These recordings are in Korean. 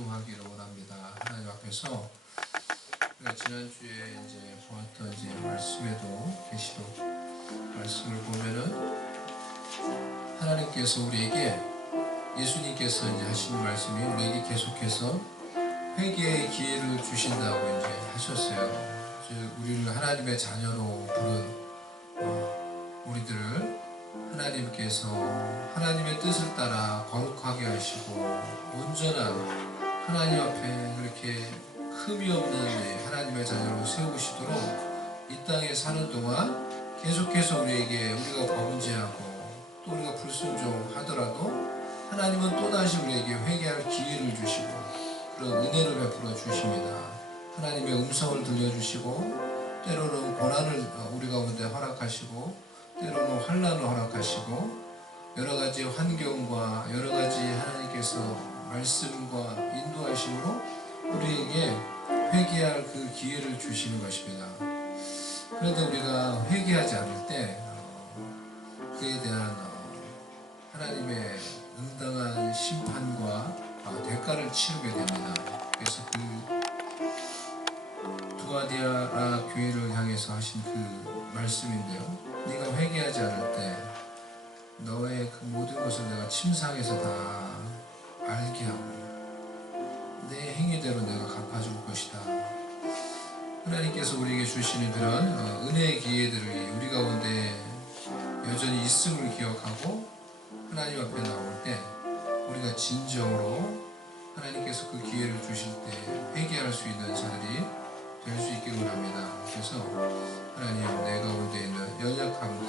기도하기를 원합니다. 하나님 앞에서 우리가 지난주에 이제 보았던 이제 말씀에도 계시록 말씀을 보면은 하나님께서 우리에게 예수님께서 이제 하신 말씀이 우리에게 계속해서 회개의 기회를 주신다고 이제 하셨어요. 우리를 하나님의 자녀로 부른 우리들을 하나님께서 하나님의 뜻을 따라 거룩하게 하시고 온전한 하나님 앞에 이렇게 흠이 없는 하나님의 자녀로 세우시도록 이 땅에 사는 동안 계속해서 우리가 범죄하고 또 우리가 불순종하더라도 하나님은 또다시 우리에게 회개할 기회를 주시고 그런 은혜를 베풀어 주십니다. 하나님의 음성을 들려주시고 때로는 고난을 우리 가운데 허락하시고 때로는 환난을 허락하시고 여러가지 환경과 여러가지 하나님께서 말씀과 인도하심으로 우리에게 회개할 그 기회를 주시는 것입니다. 그런데 우리가 회개하지 않을 때 그에 대한 하나님의 응당한 심판과 대가를 치르게 됩니다. 그래서 그 두아디아라 교회를 향해서 하신 그 말씀인데요. 네가 회개하지 않을 때 너의 그 모든 것을 내가 침상에서 다 알게 하고 내 행위대로 내가 갚아줄 것이다. 하나님께서 우리에게 주시는 그런 은혜의 기회들이 우리 가운데 여전히 있음을 기억하고 하나님 앞에 나올 때 우리가 진정으로 하나님께서 그 기회를 주실 때 회개할 수 있는 자들이 될 수 있기를 원합니다. 그래서 하나님 내 가운데 있는 연약함들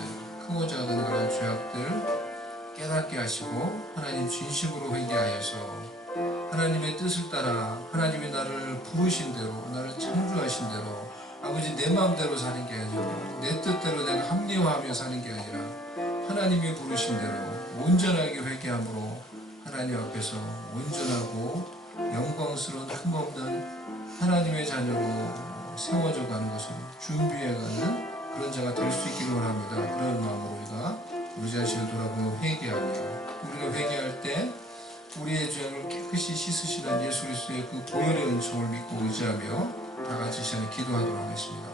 크고 작은 그런 죄악들 깨닫게 하시고 하나님 진심으로 회개하여서 하나님의 뜻을 따라 하나님이 나를 부르신 대로 나를 창조하신 대로 아버지 내 마음대로 사는 게 아니라 내 뜻대로 내가 합리화하며 사는 게 아니라 하나님이 부르신 대로 온전하게 회개함으로 하나님 앞에서 온전하고 영광스러운 흠없는 하나님의 자녀로 세워져 가는 것을 준비해가는 그런 자가 될 수 있기를 원합니다. 그런 마음으로 우리가 우리 자신을 돌아보며 회개하며 우리가 회개할 때 우리의 죄악을 깨끗이 씻으시는 예수 그리스도의 그 보혈의 은총을 믿고 의지하며 다 같이 시간에 기도하도록 하겠습니다.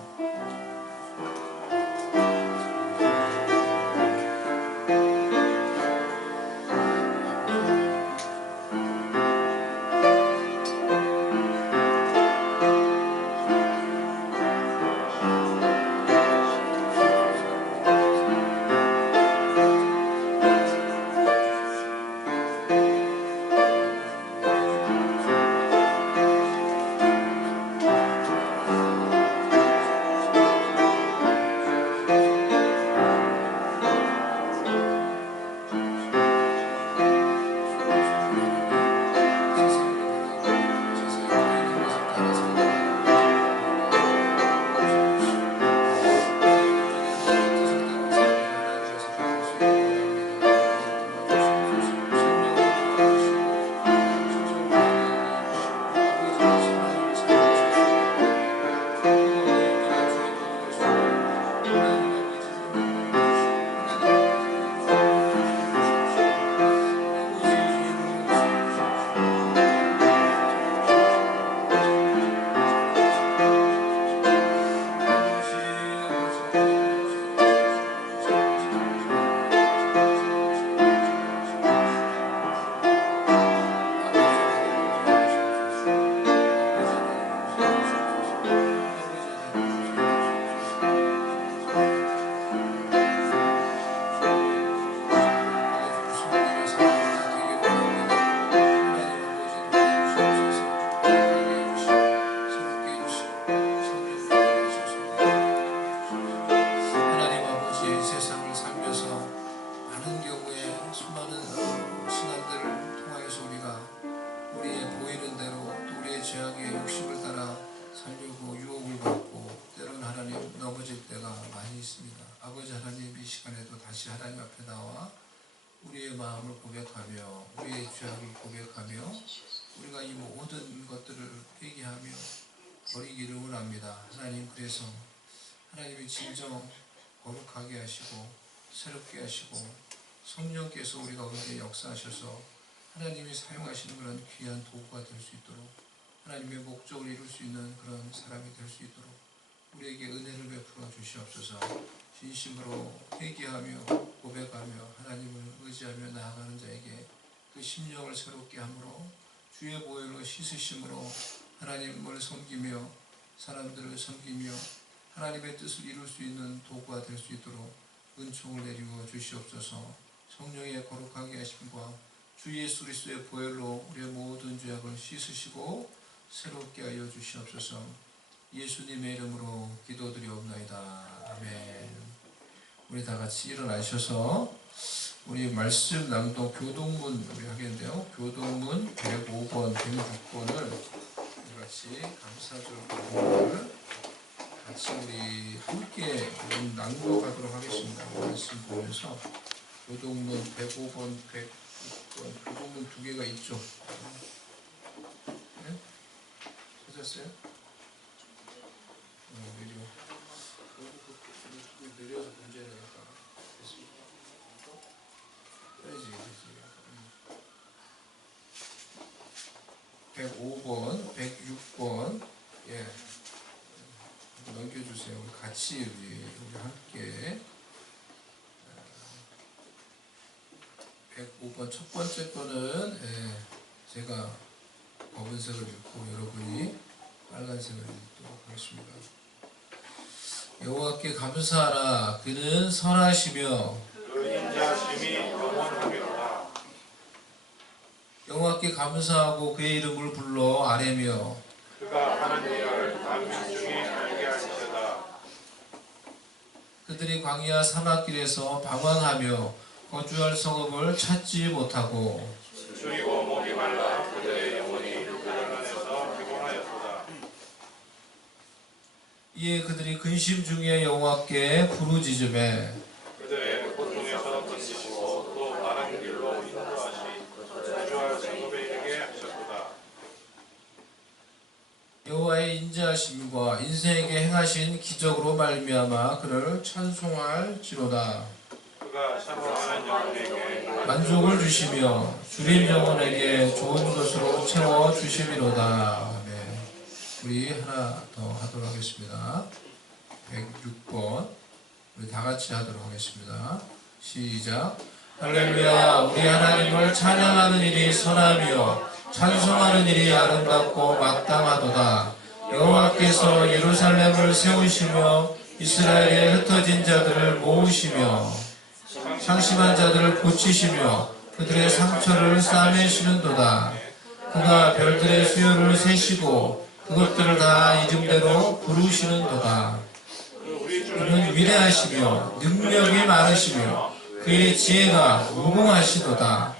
우리의 마음을 고백하며 우리의 죄악을 고백하며 우리가 이 모든 것들을 회개하며 버리기를 원합니다. 하나님, 그래서 하나님이 진정 거룩하게 하시고 새롭게 하시고 성령께서 우리 가운데 역사하셔서 하나님이 사용하시는 그런 귀한 도구가 될 수 있도록 하나님의 목적을 이룰 수 있는 그런 사람이 될 수 있도록 우리에게 은혜를 베풀어 주시옵소서. 진심으로 회개하며 고백하며 하나님을 의지하며 나아가는 자에게 그 심령을 새롭게 함으로 주의 보혈로 씻으심으로 하나님을 섬기며 사람들을 섬기며 하나님의 뜻을 이룰 수 있는 도구가 될 수 있도록 은총을 내리워 주시옵소서. 성령의 거룩하게 하심과 주 예수 그리스도의 보혈로 우리의 모든 죄악을 씻으시고 새롭게 하여 주시옵소서. 예수님의 이름으로 기도드리옵나이다. 아멘. 우리 다 같이 일어나셔서 우리 말씀 낭독 교동문 우리 하겠는데요. 교동문 105번, 106번을 같이 감사절 교동문을 같이 우리 함께 낭독하도록 하겠습니다. 말씀 보면서 교동문 105번, 106번 교동문 두 개가 있죠. 네? 찾았어요? 내려서 문제를 할까? 됐습니다. 빼야지. 105번, 106번, 예. 넘겨주세요. 우리 같이 우리 함께 105번 첫 번째 거는 제가 검은색을 읽고 여러분이 빨간색을 읽도록 하겠습니다. 여호와께 감사하라. 그는 선하시며 그 인자심이 영원하리로다. 여호와께 감사하고 그의 이름을 불러 아뢰며 그가 하는 일을 만민 중에 알게 하시려다. 그들이 광야 사막길에서 방황하며 거주할 성읍을 찾지 못하고 줄이고 목이 말라 그들의 영혼이 불안해서 피곤하였도다. 이에 그들이 근심 중에 여호와께 부르짖으매 그들의 고통에서 건지시고 또 바른 길로 인도하시 거주할 성읍에 이르게 하셨도다. 여호와의 인자하심과 인생에게 행하신 기적으로 말미암아 그를 찬송할지로다. 그가 사모하는 영혼에게 만족을 주시며 주림 영혼에게 좋은 것으로 채워 주심이로다. 아멘. 우리 하나 더 하도록 하겠습니다. 106번 우리 다 같이 하도록 하겠습니다. 시작. 할렐루야. 우리 하나님을 찬양하는 일이 선하며 찬송하는 일이 아름답고 마땅하도다. 여호와께서 예루살렘을 세우시며 이스라엘의 흩어진 자들을 모으시며 상심한 자들을 고치시며 그들의 상처를 싸매시는도다. 그가 별들의 수요를 세시고 그것들을 다 이름대로 부르시는도다. 그는 위대하시며 능력이 많으시며 그의 지혜가 무궁하시도다.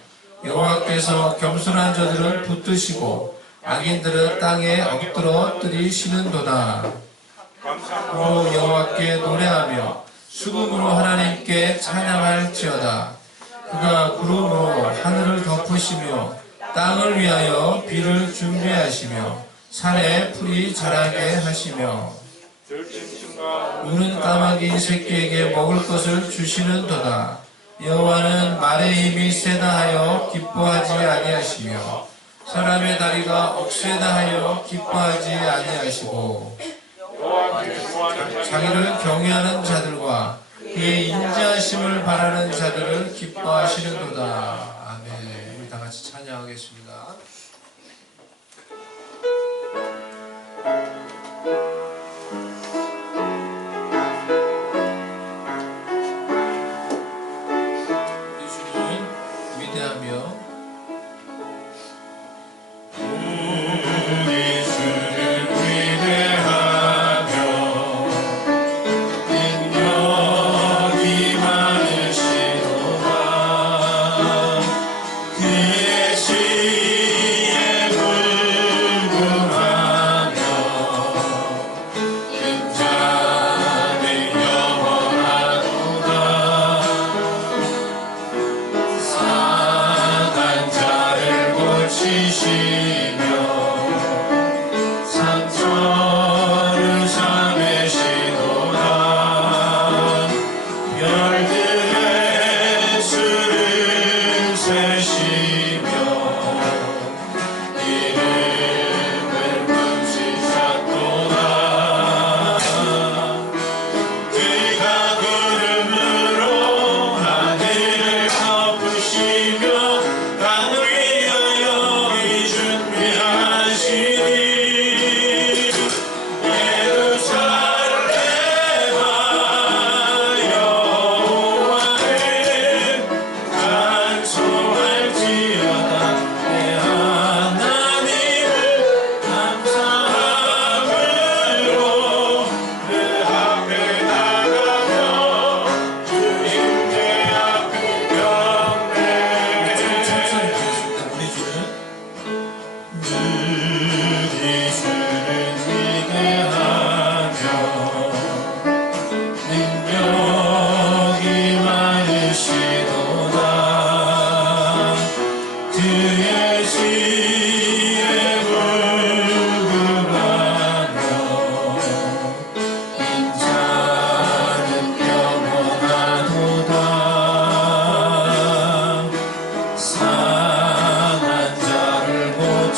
여호와께서 겸손한 자들을 붙드시고 악인들은 땅에 엎드러뜨리시는도다. 오 여호와께 노래하며 수금으로 하나님께 찬양할지어다. 그가 구름으로 하늘을 덮으시며 땅을 위하여 비를 준비하시며 산에 풀이 자라게 하시며 우는 까마귀 새끼에게 먹을 것을 주시는도다. 여호와는 말의 힘이 세다 하여 기뻐하지 아니하시며 사람의 다리가 억세다 하여 기뻐하지 아니하시고 자기를 경외하는 자들과 그의 인자하심을 바라는 자들을 기뻐하시는도다. 아멘. 우리 다 같이 찬양하겠습니다. 예수는 위대하며 그의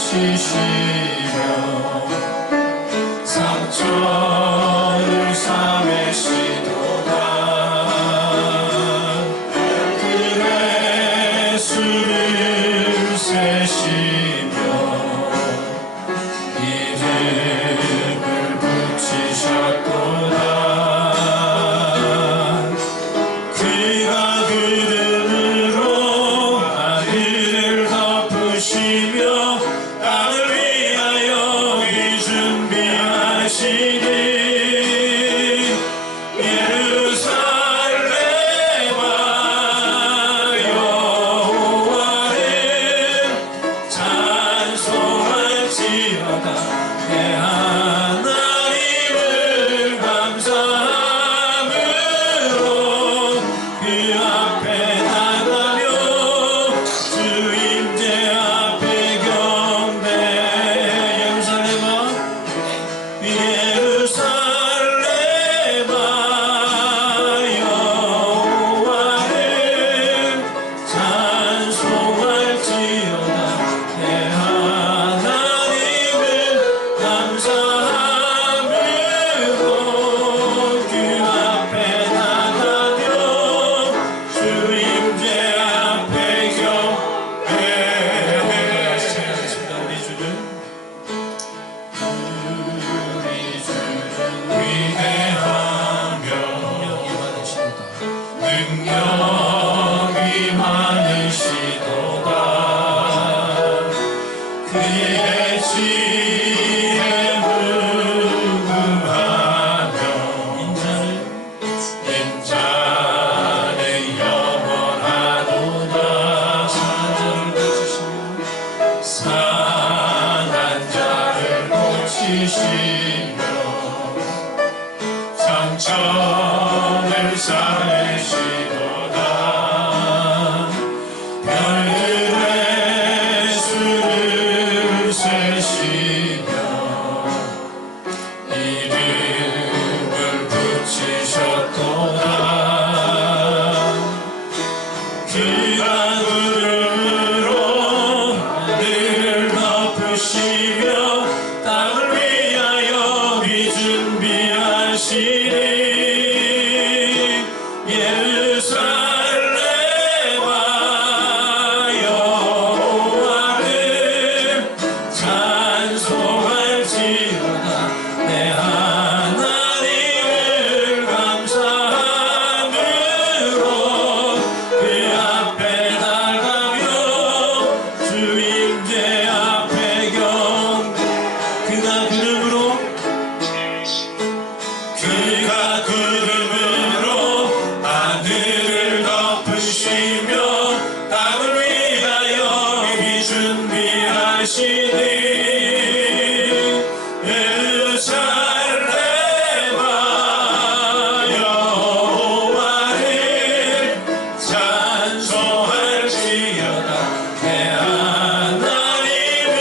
고치시며 상처를 삼으시도다. 그의 수를 세시며 이름을 붙이셨도다. 그가 구름으로 하늘을 덮으시며 땅을 위하여 준비하시니 예루살렘아 여호와를 찬송할지어다. 내 하나님을 감사함으로 그 앞에 나가며 주 임재 앞에 경배. 예루살렘아 여호와를 찬송할지어다. 내 하나님을 감사함으로 그 앞에 나가며 주 임재 앞에 경배하겠습니다. 우리 주를 위대하며 능력이 많으시도다. 그의 지혜 무궁하며 인자는 영원하도다. 상한 자를 고치시며 상처를 쌓으시도다. 별들의 수를 세시며 이름을 붙이셨도다. 그가 구름으로 하늘을 덮으시며 땅을 위하여 준비하시니 예루살렘아 여호와를 찬송할지어다. 내 하나님을 감사함으로 그 앞에 나가며 주 임재 앞에 경배. 그가 구름으로 하늘을 덮으시며 땅을 위하여 준비하시니 예루살렘아 여호와를 찬송할지어다. 내 하나님을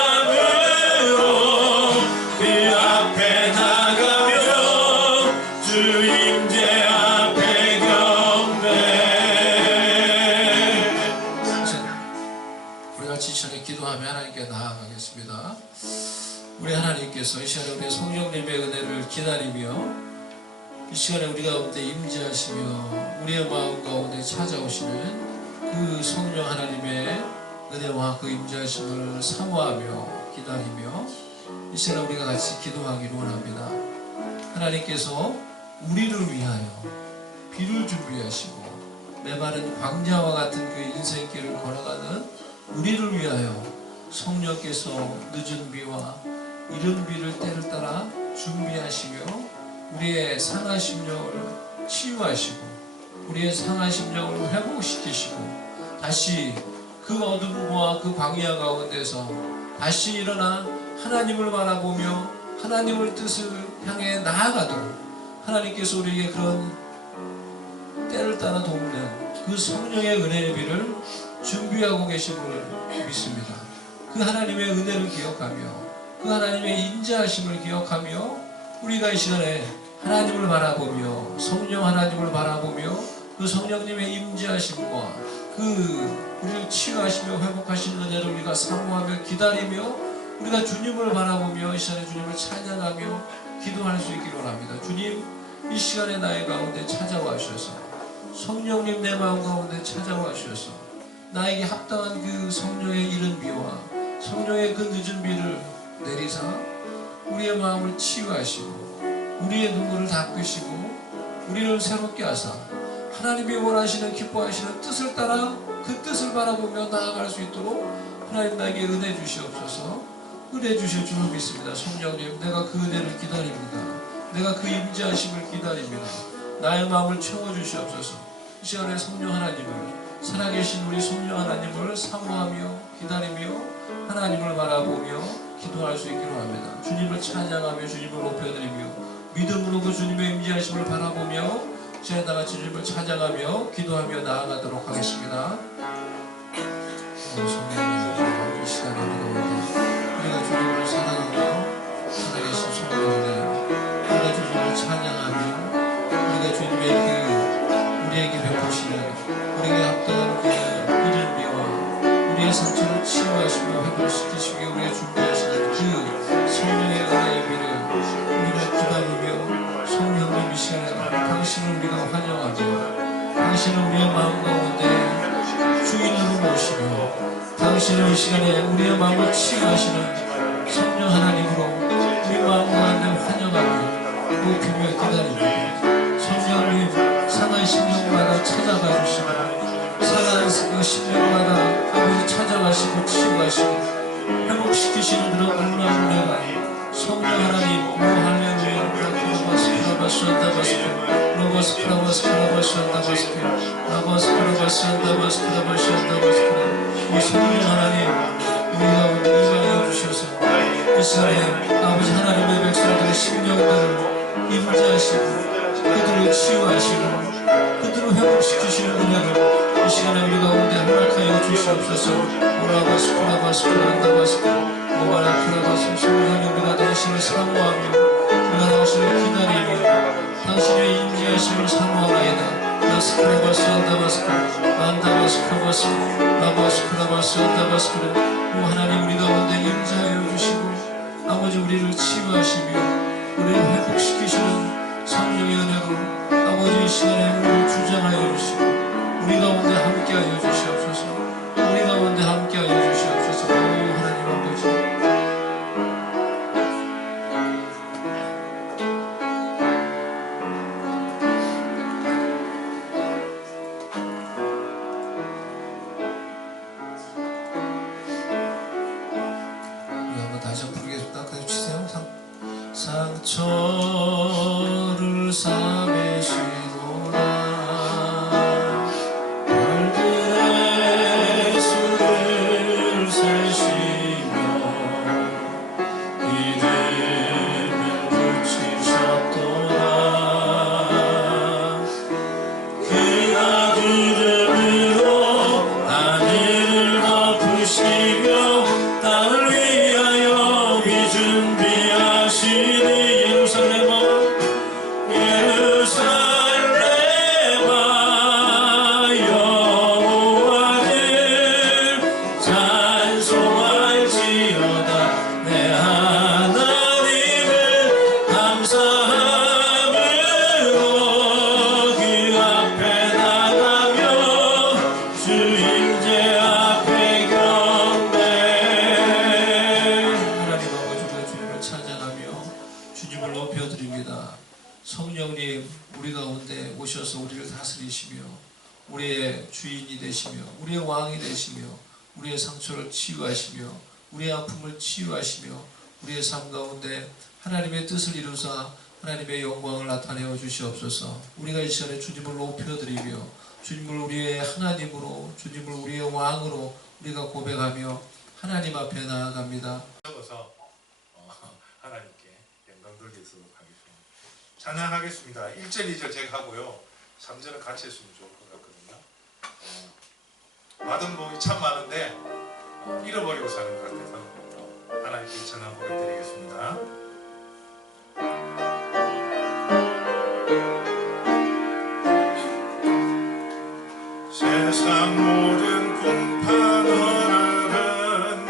감사함으로 그 앞에 나가며 주 임재 앞에 경배. 우리가 지천에 기도하며 하나님께 나아가겠습니다. 우리 하나님께서 이 시간에 우리 성령님의 은혜를 기다리며 이 시간에 우리 가운데 임재하시며 우리의 마음 가운데 찾아오시는 그 성령 하나님의 은혜와 그 임재하심을 사모하며 기다리며 이 시간에 우리가 같이 기도하기를 원합니다. 하나님께서 우리를 위하여 비를 준비하시고 메마른 광야와 같은 그 인생길을 걸어가는 우리를 위하여 성령께서 늦은 비와 이른 비를 때를 따라 준비하시며 우리의 상한 심령을 치유하시고 우리의 상한 심령을 회복시키시고 다시 그 어둠과 그 광야 가운데서 다시 일어나 하나님을 바라보며 하나님의 뜻을 향해 나아가도록 하나님께서 우리에게 그런 때를 따라 돕는 그 성령의 은혜의 비를 준비하고 계심을 믿습니다. 그 하나님의 은혜를 기억하며 그 하나님의 인자하심을 기억하며 우리가 이 시간에 하나님을 바라보며 성령 하나님을 바라보며 그 성령님의 임재하심과 그 우리를 치유하시며 회복하시는 은혜를 우리가 사모하며 기다리며 우리가 주님을 바라보며 이 시간에 주님을 찬양하며 기도할 수 있기를 원합니다. 주님, 이 시간에 나의 가운데 찾아와 주셔서 성령님 내 마음 가운데 찾아와 주셔서 나에게 합당한 그 성령의 이른 비와 성령의 그 늦은 비를 내리사 우리의 마음을 치유하시고 우리의 눈물을 닦으시고 우리를 새롭게 하사 하나님이 원하시는 기뻐하시는 뜻을 따라 그 뜻을 바라보며 나아갈 수 있도록 하나님 나에게 은혜 주시옵소서. 은혜 주실 줄을 믿습니다. 성령님, 내가 그 은혜를 기다립니다. 내가 그 임재하심을 기다립니다. 나의 마음을 채워주시옵소서. 이 시간에 성령 하나님을, 살아계신 우리 성령 하나님을 사모하며 기다리며 하나님을 바라보며 기도할 수 있기로 합니다. 주님을 찬양하며 주님을 높여드리며 믿음으로 그 주님의 임재하심을 바라보며 이제 다같이 주님을 찬양하며 기도하며 나아가도록 하겠습니다. 성령님, 이 시간에 우리가 주님을 사랑하며 살아계신 성령님, 우리가 주님을 찬양하며 우리가 주님의 우리에게 베푸시는 우리에게 합당한 그 이른 비와 우리의 상처를 치유하시며 회복시키시기 위해 준비하시는 그 성령의 은혜의 비를 우리가 기다리며 성령님 이 시간에 당신을 우리가 환영하며 당신을 우리의 마음 가운데 주인으로 모시며 당신을 이 시간에 우리의 마음을 치유하시는 성령 하나님으로 우리 마음 가운데 환영하며 높이며 기다립니다. 성령님 상한 심령마다 찾아가 주시고 상한 그 심령마다 아버지 찾아가시고 치유하시고 회복시키시는 그런 놀라운 은혜가 성령 하나님 오 할렐루야 이 성령 하나님 우리가 임하여 주셔서 이 시간에 아버지 하나님의 백성들의 심령들을 임재하시고 그들을 치유하시고 그들을 회복시키시는 은혜를 이 시간에 우리 가운데 허락하여 주시옵소서. 오라바스쿠라바스쿠란다바스쿠 오바라쿠라바스 성령님 우리가 당신을 사모하며 우리가 당신을 기다리며 당신의 임재하심을 사모하나이다. 나스쿠라바스 안다바스쿠 안다바스쿠라바스 라바스쿠라바스 안다바스쿠 오 하나님 우리 가운데 임재하여 주시고 아버지 우리를 치유하시며 우리를 회복시키시는 성령의 은혜로 아버지 이 시간에 우리를 주장하여 주시고 우리 가운데 함께하여 주시옵소서. 우리 가운데 함께하여 주시옵소서. 오 하나님 아버지 우리 한번 다시 한번 부르겠습니다. 그냥 주세요. 상처를 삼으시도다 별들의 수를 세시며 이름을 붙이셨도다 그 아들음으로 하늘을 덮으시며 땅을 위하여 준비하시니 성령님 우리 가운데 오셔서 우리를 다스리시며 우리의 주인이 되시며 우리의 왕이 되시며 우리의 상처를 치유하시며 우리의 아픔을 치유하시며 우리의 삶 가운데 하나님의 뜻을 이루사 하나님의 영광을 나타내어 주시옵소서. 우리가 이 시간에 주님을 높여드리며 주님을 우리의 하나님으로 주님을 우리의 왕으로 우리가 고백하며 하나님 앞에 나아갑니다. 적어서 하나님께 영광 돌리도록 하겠습니다. 찬양하겠습니다. 1절 2절 제가 하고요 3절은 같이 했으면 좋을 것 같거든요. 받은 복이 참 많은데 잃어버리고 사는 것 같아서 하나님께 전한 고백 드리겠습니다. 세상 모든 궁판 오늘은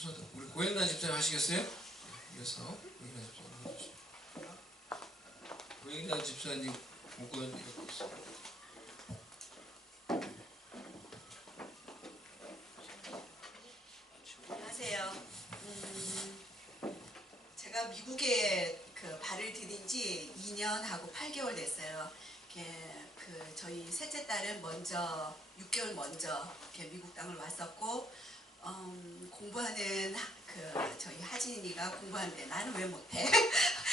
순서 우리 고영란 집사님 하시겠어요? 이어서 고영란 집사님 해주시죠. 고영란 집사님 목은 이렇게 있어요. 안녕하세요. 제가 미국에 그 발을 디딘 지 2년하고 8개월 됐어요. 저희 셋째 딸은 먼저 6개월 먼저 미국 땅을 왔었고, 공부하는 저희 하진이가 공부하는데 나는 왜 못해?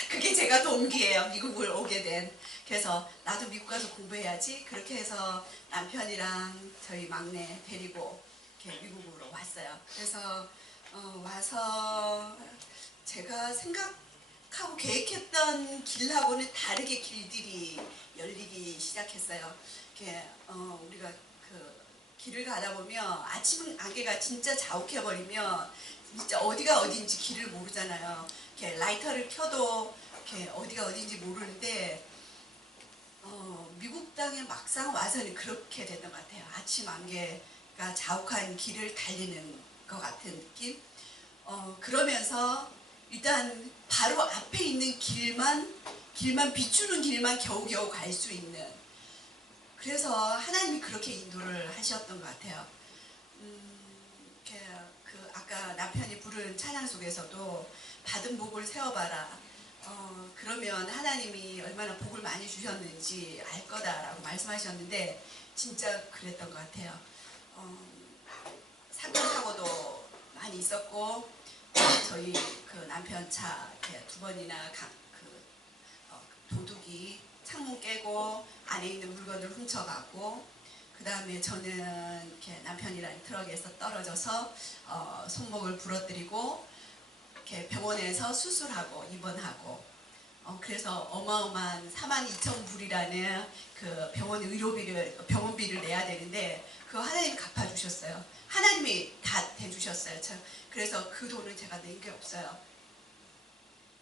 그게 제가 동기예요. 미국을 오게 된. 그래서 나도 미국 가서 공부해야지. 그렇게 해서 남편이랑 저희 막내 데리고 미국으로 왔어요. 그래서 와서 제가 생각하고 계획했던 길하고는 다르게 길들이 열리기 시작했어요. 우리가 그 길을 가다 보면 아침 안개가 진짜 자욱해버리면 진짜 어디가 어딘지 길을 모르잖아요. 라이터를 켜도 어디가 어딘지 모르는데 미국 땅에 막상 와서는 그렇게 됐던 것 같아요. 아침 안개가 자욱한 길을 달리는 것 같은 느낌. 그러면서 일단 바로 앞에 있는 길만 비추는 길만 겨우겨우 갈 수 있는, 그래서 하나님이 그렇게 인도를 하셨던 것 같아요. 아까 남편이 부른 찬양 속에서도 받은 복을 세어봐라. 그러면 하나님이 얼마나 복을 많이 주셨는지 알 거다라고 말씀하셨는데 진짜 그랬던 것 같아요. 사건 사고도 많이 있었고, 저희 그 남편 차 2번이나 도둑이 창문 깨고 안에 있는 물건을 훔쳐가고, 그 다음에 저는 이렇게 남편이랑 트럭에서 떨어져서 손목을 부러뜨리고 이렇게 병원에서 수술하고 입원하고, 그래서 어마어마한 42,000불이라는 그 병원비를 내야 되는데 그거 하나님이 갚아주셨어요. 하나님이 다 대주셨어요. 그래서 그 돈을 제가 낸 게 없어요.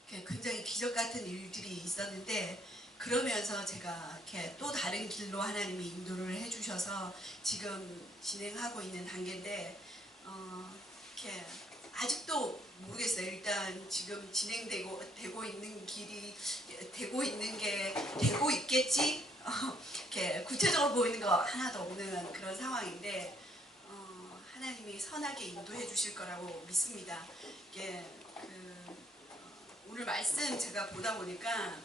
굉장히 기적 같은 일들이 있었는데, 그러면서 제가 이렇게 또 다른 길로 하나님이 인도를 해주셔서 지금 진행하고 있는 단계인데, 이렇게 아직도 모르겠어요. 일단 지금 되고 있는 길이 되고 있겠지. 이렇게 구체적으로 보이는 거 하나도 없는 그런 상황인데, 하나님이 선하게 인도해 주실 거라고 믿습니다. 오늘 말씀 제가 보다 보니까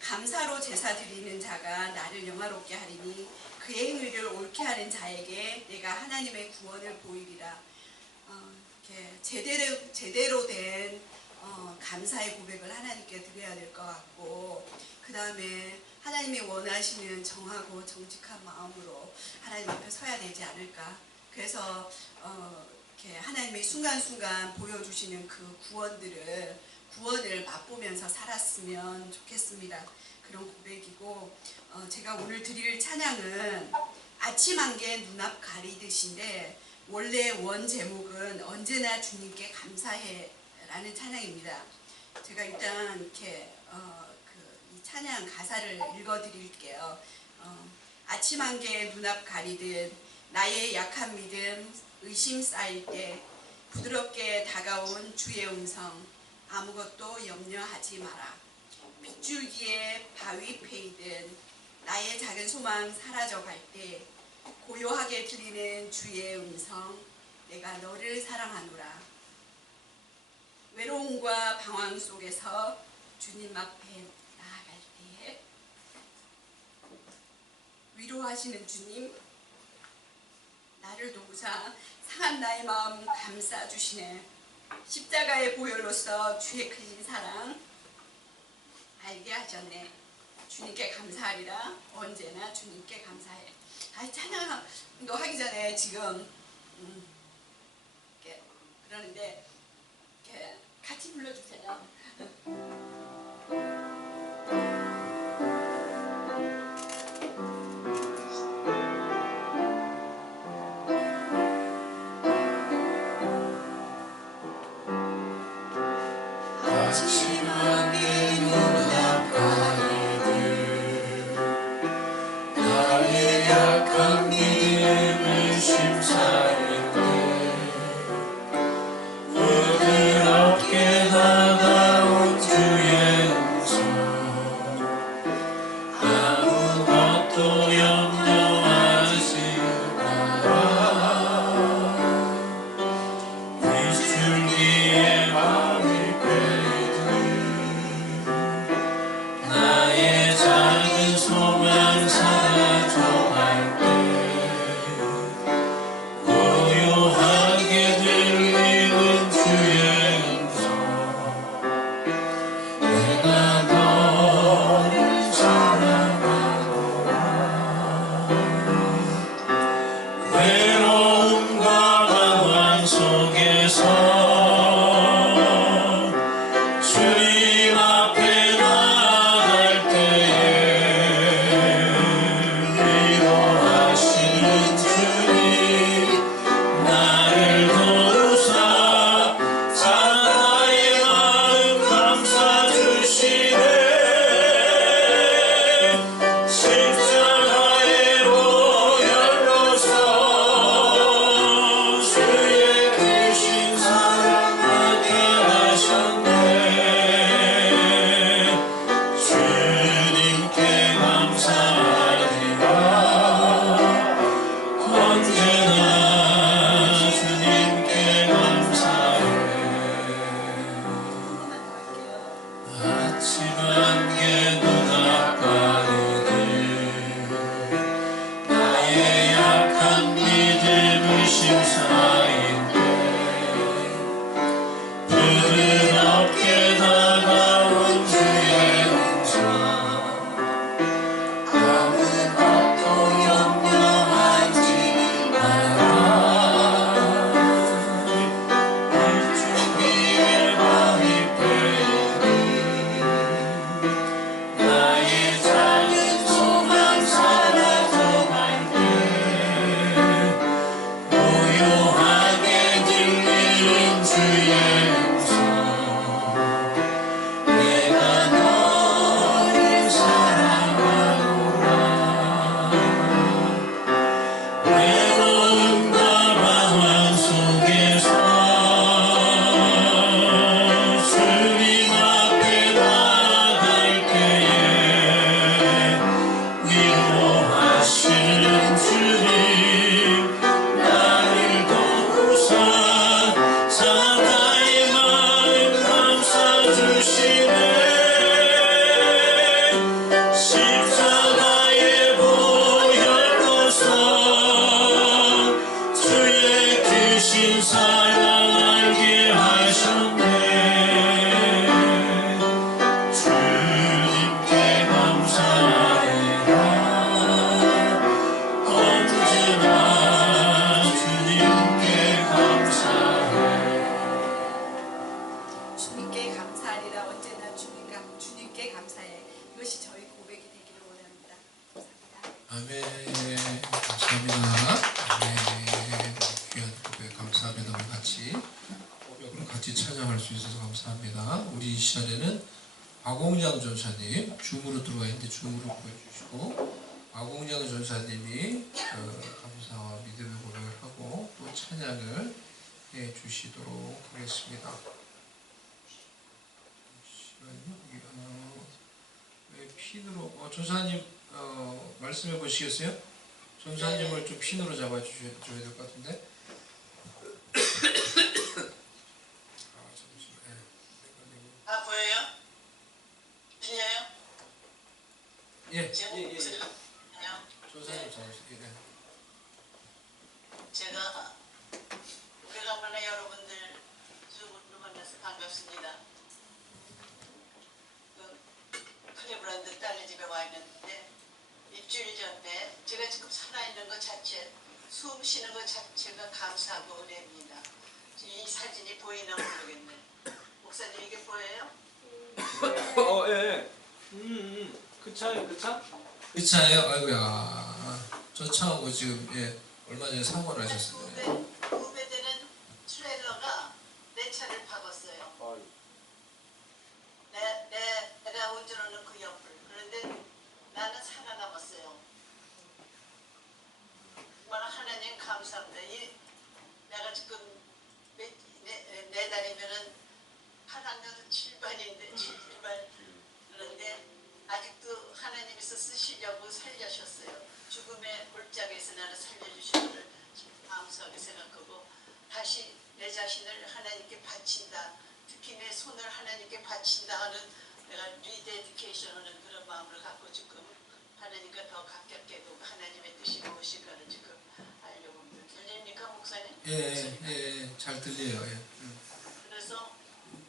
감사로 제사 드리는 자가 나를 영화롭게 하리니 그의 행위를 옳게 하는 자에게 내가 하나님의 구원을 보이리라. 제대로 된 감사의 고백을 하나님께 드려야 될 것 같고, 그 다음에 하나님이 원하시는 정하고 정직한 마음으로 하나님 앞에 서야 되지 않을까. 그래서 하나님이 순간순간 보여주시는 그 구원을 맛보면서 살았으면 좋겠습니다. 그런 고백이고, 제가 오늘 드릴 찬양은 아침 안개 눈앞 가리듯인데, 원래 원 제목은 언제나 주님께 감사해 라는 찬양입니다. 제가 일단 이렇게 이 찬양 가사를 읽어 드릴게요. 아침 안개 눈앞 가리듯 나의 약한 믿음 의심 쌓일 때 부드럽게 다가온 주의 음성, 아무것도 염려하지 마라. 빗줄기에 바위 패이든 나의 작은 소망 사라져갈 때 고요하게 들리는 주의 음성, 내가 너를 사랑하노라. 외로움과 방황 속에서 주님 앞에 나아갈 때에 위로하시는 주님, 나를 도우사 상한 나의 마음 감싸 주시네. 십자가의 보혈로서 주의 크신 사랑 알게 하셨네. 주님께 감사하리라. 언제나 주님께 감사해. 찬양도 하기 전에 지금 이렇게 그러는데 이렇게 같이 불러주세요. 아침 안개 눈앞 가리듯 나의 약한 믿음을 심사할 때 위해서 주님 앞에 나갈 때에 위로하시는 주님 나를 도우사 사랑의 마음 감싸 주시네 십자가의 보혈로서 주의 크신 사랑하게 하셨네 주님께 감사하리라 언제나 주님께 감사해 아침 안개 눈앞 가리들 나의 약한 믿음을 심사인데 부드럽게 다가온 주의 음성 아무 것도 염려하지 마라 일주 위에 밤이 빼니 나의 작은 소망 사라져갈 때 고요하게 들리는 주의 음성 내가 너를 사랑하노라 외로움과 방황 속에서 주님 앞에 나갈 때에 위로하시는 주님 나를 도우사 사나의 마음 감싸 주시네 십자가의 보혈로서 주의 크신 사랑 알게 하셨네 주님께 감사해라 언제나 주님께 감사해 주님께 감사하리라 언제나 주님께 감사해. 이것이 저희 고백이 되기를 원합니다. 감사합니다. 아멘. 감사합니다. 아멘. 귀한 고백 감사합니다. 우리 같이 고백으로 같이 찬양할 수 있어서 감사합니다. 우리 이 시간에는 박홍장 전사님 줌으로 들어와 있는데 줌으로 보여주시고 박홍장 전사님이 감사와 믿음의 고백을 하고 또 찬양을 해 주시도록 하겠습니다. 잠시만요. 왜 핀으로 전사님 말씀해 보시겠어요? 전사님을 좀 핀으로 잡아 주셔야 될 것 같은데. 잠시만. 아 보여요? 들려요? 예. 제 목소리 들려요? 전사님 잡으세요. 예. 제가 오래간만에 여러분들 줌으로 만나서 반갑습니다. 클리브랜드 딸네 집에 와 있는데 일주일 전에 제가 지금 살아있는 것 자체, 숨 쉬는 것 자체가 감사하고 은혜입니다. 이 사진이 보이나 모르겠네. 목사님 이게 보여요? 예. 그 차예요, 그 차? 이 차예요? 아이고야. 저 차하고 지금 얼마 전에 사고를 하셨어요. 2배 되는 트레일러가 내 차를 박았어요. 내가 운전하는 그 옆을. 그런데 나는 살아남았어요. 정말 하나님 감사합니다. 내가 지금 네 달이면은 8학년 7반인데 7반 그런데 아직도 하나님께서 쓰시려고 살려셨어요. 죽음의 골짜기에서 나를 살려주신 것을 감사하게 생각하고 다시 내 자신을 하나님께 바친다. 특히 내 손을 하나님께 바친다 하는 내가 리데디케이션 하는 그런 마음을 갖고 지금 하나님과 더 가깝게 되고 하나님의 뜻이 무엇인가를 지금 알려고 합니다. 들립니까 목사님? 예, 잘 들려요. 예. 그래서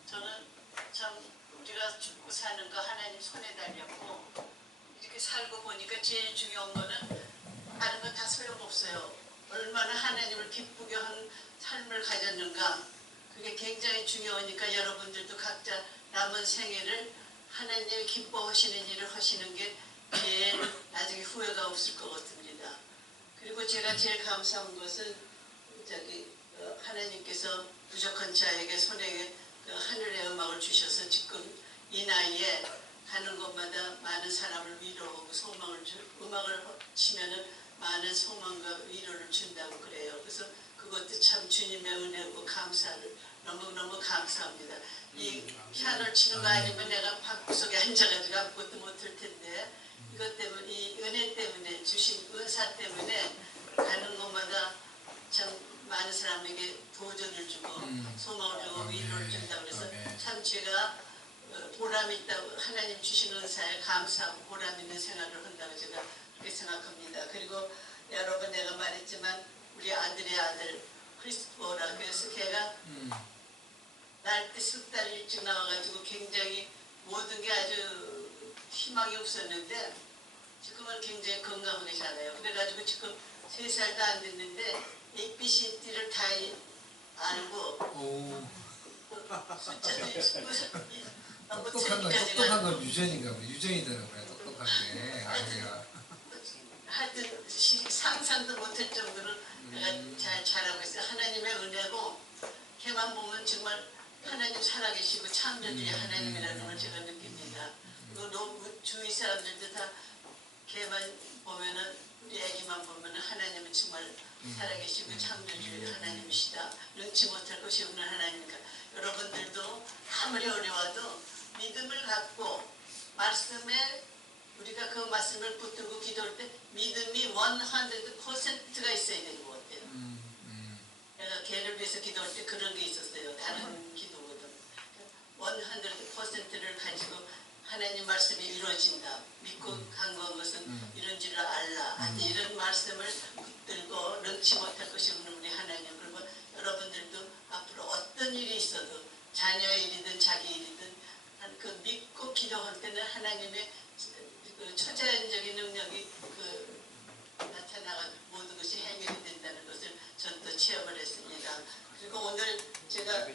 저는 참 우리가 죽고 사는 거 하나님 손에 달렸고 이렇게 살고 보니까 제일 중요한 거는 다른 건 다 소용없어요. 얼마나 하나님을 기쁘게 한 삶을 가졌는가. 그게 굉장히 중요하니까 여러분들도 각자 남은 생애를 하나님이 기뻐하시는 일을 하시는 게 제일 나중에 후회가 없을 것 같습니다. 그리고 제가 제일 감사한 것은 하나님께서 부족한 자에게 손에 그 하늘의 음악을 주셔서 지금 이 나이에 가는 곳마다 많은 사람을 위로하고 음악을 치면은 많은 소망과 위로를 준다고 그래요. 그래서 그것도 참 주님의 은혜고 감사를 너무너무 감사합니다. 이 피아노를 치는 거 아니면 내가 방구석에 앉아가지고 아무것도 못할 텐데 이것 때문에 이 은혜 때문에 주신 은사 때문에 가는 곳마다 참 많은 사람에게 도전을 주고 소망을 주고 위로를 준다고 그래서 참 제가 보람 있다고 하나님 주신 은사에 감사하고 보람 있는 생활을 한다고 제가 그렇게 생각합니다. 그리고 여러분 내가 말했지만 우리 아들의 아들 크리스토퍼라 그래서 걔가 날 때 10달 일찍 나와가지고 굉장히 모든 게 아주 희망이 없었는데 지금은 굉장히 건강하게 자라요. 그래가지고 지금 3살도 안 됐는데 ABCD를 다 알고 숫자도 똑똑한 건 유전인가 봐. 유전이더라고요. 똑똑한 게 아이가. 하여튼 상상도 못할 정도로 내가 잘 자라고 있어요. 하나님의 은혜고 걔만 보면 정말 하나님 살아계시고 창조주의 하나님이라는 걸 제가 느낍니다. 그리고 주위 사람들도 다 걔만 보면은 우리 애기만 보면은 하나님은 정말 살아계시고 창조주의 하나님이시다. 능치 못할 것이 없는 하나님이니까 여러분들도 아무리 어려워도 믿음을 갖고 말씀에 우리가 그 말씀을 붙들고 기도할 때 믿음이 100%가 있어야 되는 것 같아요. 내가 걔를 위해서 기도할 때 그런 게 있었어요. 다른 기도거든. 100%를 가지고 하나님 말씀이 이루어진다. 믿고 간구한 것은 이런 줄을 알라. 이런 말씀을 붙들고 능치 못할 것이 없는 우리 하나님. 그리고 여러분들도 앞으로 어떤 일이 있어도 자녀의 일이든 자기 일이든 그 믿고 기도할 때는 하나님의 그 초자연적인 능력이 나타나가 모든 것이 해결이 된다는 것을 전 또 체험을 했습니다. 그리고 오늘 제가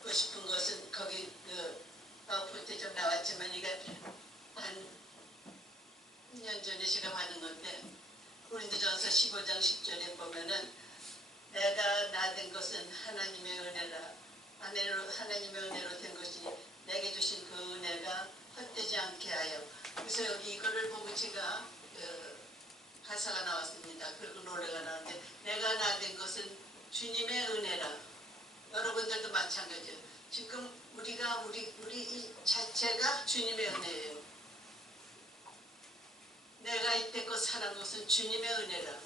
하고 싶은 것은 거기 파워포인트 좀 나왔지만 이게 한 1년 전에 제가 받은 건데 고린도전서 15장 10절에 보면은 내가 나 된 것은 하나님의 은혜라 하나님의 은혜로 된 것이 내게 주신 그 은혜가 헛되지 않게 하여 그래서 여기 이거를 보고 제가 가사가 나왔습니다. 그리고 노래가 나왔는데 내가 나 된 것은 주님의 은혜라 여러분들도 마찬가지예요. 지금 우리가 우리 자체가 주님의 은혜예요. 내가 이때껏 살아온 것은 주님의 은혜라.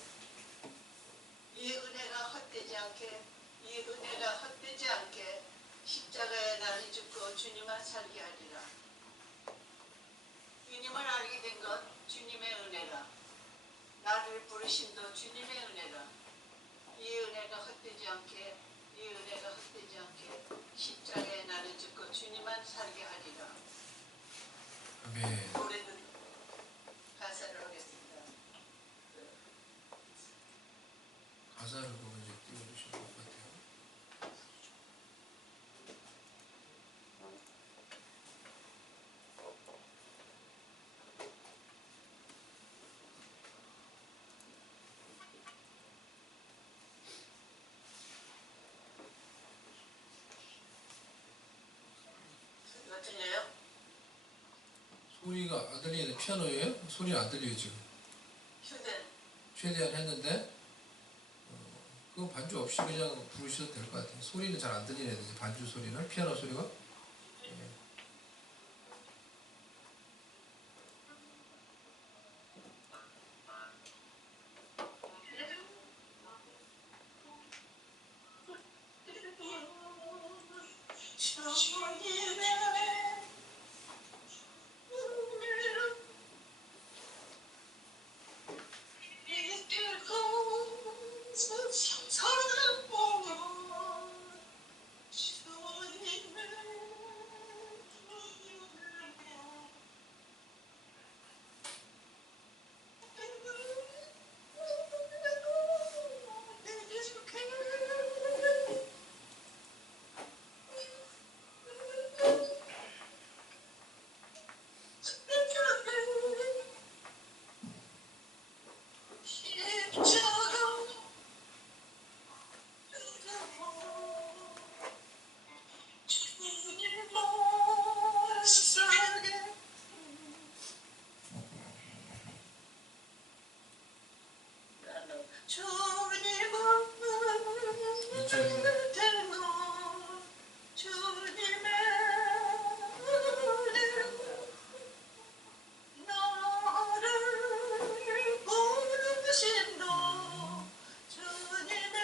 이 은혜가 헛되지 않게 십자가에 나를 죽고 주님만 살게 하리라. 주님을 알게 된 것 주님의 은혜라. 나를 부르심도 주님의 은혜라. 이 은혜가 헛되지 않게 십자가에 나를 죽고 주님만 살게 하리라. 아멘. 노래는 가사를 하겠습니다. 가사를 보고 이제 띄워주실 것 같아요. 이거 들려요? 소리가 안 들리는데 피아노예요? 소리는 안 들려요 지금. 휴대. 최대한 했는데 그거 반주 없이 그냥 부르셔도 될 것 같아요. 소리는 잘 안 들리네. 반주 소리는 피아노 소리가. 그대로 주님의 은혜로 나를 부르신다. 주님의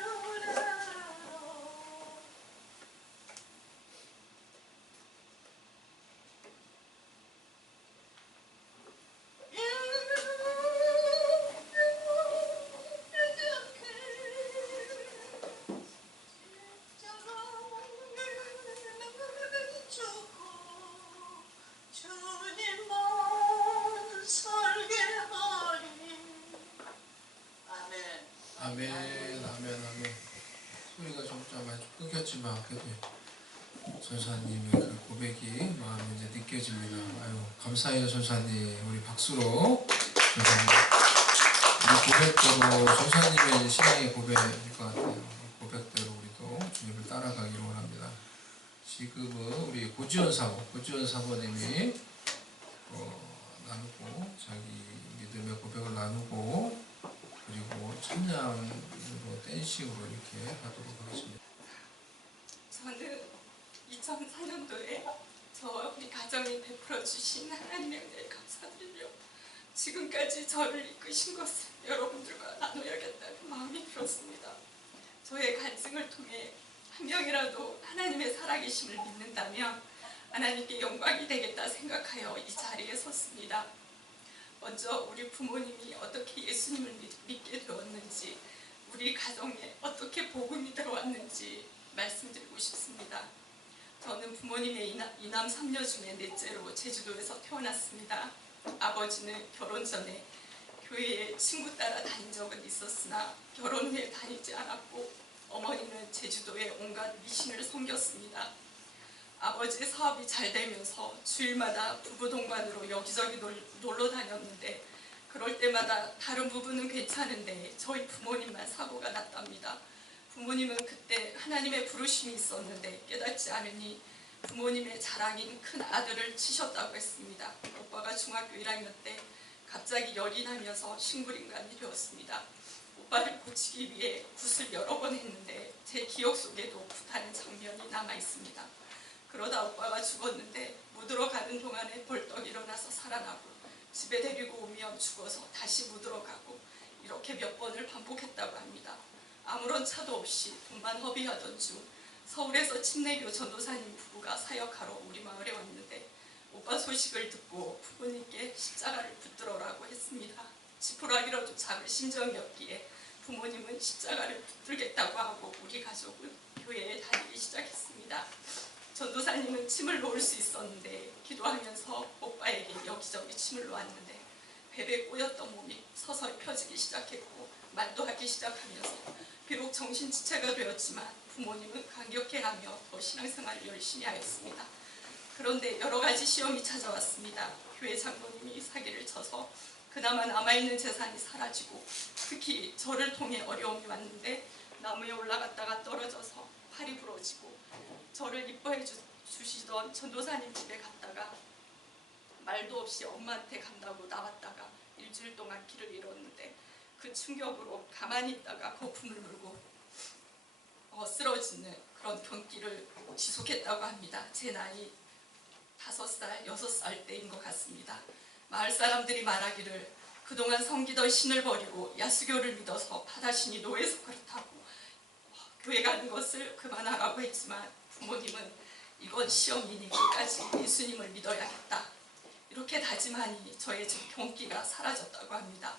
은혜로 주님만 설계하리. 아멘. 아멘, 아멘, 아멘. 소리가 좀 많이 끊겼지만 그래도 전사님의 그 고백이 마음에 이제 느껴집니다. 아유, 감사해요, 전사님. 우리 박수로 전사님. 이 고백대로 전사님의 신앙의 고백일 것 같아요. 고백대로 우리도 주님을 따라가기를 원합니다. 지금은 우리 고지원 사모님이 나누고 자기 믿음의 고백을 나누고 그리고 찬양으로 댄싱으로 이렇게 하도록 하겠습니다. 저는 2004년도에 우리 가정에 베풀어 주신 하나님의 은혜에 감사드리며 지금까지 저를 이끄신 것을 여러분들과 나눠야겠다는 마음이 들었습니다. 저의 간증을 통해 한 명이라도 하나님의 살아계심을 믿는다면 하나님께 영광이 되겠다 생각하여 이 자리에 섰습니다. 먼저 우리 부모님이 어떻게 예수님을 믿게 되었는지, 우리 가정에 어떻게 복음이 들어왔는지 말씀드리고 싶습니다. 저는 부모님의 이남 3녀 중에 넷째로 제주도에서 태어났습니다. 아버지는 결혼 전에 교회에 친구 따라 다닌 적은 있었으나 결혼 후에 다니지 않았고, 어머니는 제주도에 온갖 미신을 섬겼습니다. 아버지의 사업이 잘 되면서 주일마다 부부 동반으로 여기저기 놀러 다녔는데, 그럴 때마다 다른 부부는 괜찮은데 저희 부모님만 사고가 났답니다. 부모님은 그때 하나님의 부르심이 있었는데 깨닫지 않으니 부모님의 자랑인 큰 아들을 치셨다고 했습니다. 오빠가 중학교 1학년 때 갑자기 열이 나면서 식물인간이 되었습니다. 오빠를 고치기 위해 굿을 여러 번 했는데 제 기억 속에도 굿하는 장면이 남아 있습니다. 그러다 오빠가 죽었는데 묻으러 가는 동안에 벌떡 일어나서 살아나고, 집에 데리고 오면 죽어서 다시 묻으러 가고, 이렇게 몇 번을 반복했다고 합니다. 아무런 차도 없이 돈만 허비하던 중 서울에서 침례교 전도사님 부부가 사역하러 우리 마을에 왔는데, 오빠 소식을 듣고 부모님께 십자가를 붙들어라고 했습니다. 지푸라기라도 잡을 심정이었기에 부모님은 십자가를 붙들겠다고 하고 우리 가족은 교회에 다니기 시작했습니다. 전도사님은 침을 놓을 수 있었는데 기도하면서 오빠에게 여기저기 침을 놓았는데 뱀에 꼬였던 몸이 서서히 펴지기 시작했고 말도 하기 시작하면서 비록 정신지체가 되었지만 부모님은 감격해하며 더 신앙생활을 열심히 하였습니다. 그런데 여러 가지 시험이 찾아왔습니다. 교회 장로님이 사기를 쳐서 그나마 남아있는 재산이 사라지고, 특히 저를 통해 어려움이 왔는데 나무에 올라갔다가 떨어져서 팔이 부러지고, 저를 이뻐해 주시던 전도사님 집에 갔다가 말도 없이 엄마한테 간다고 나왔다가 일주일 동안 길을 잃었는데, 그 충격으로 가만히 있다가 거품을 물고 쓰러지는 그런 경기를 지속했다고 합니다. 제 나이 5살, 6살 때인 것 같습니다. 마을 사람들이 말하기를 그동안 섬기던 신을 버리고 야수교를 믿어서 바다신이 노예서 그렇다고 교회 가는 것을 그만하라고 했지만, 부모님은 이건 시험이니 끝까지 예수님을 믿어야겠다, 이렇게 다짐하니 저의 경기가 사라졌다고 합니다.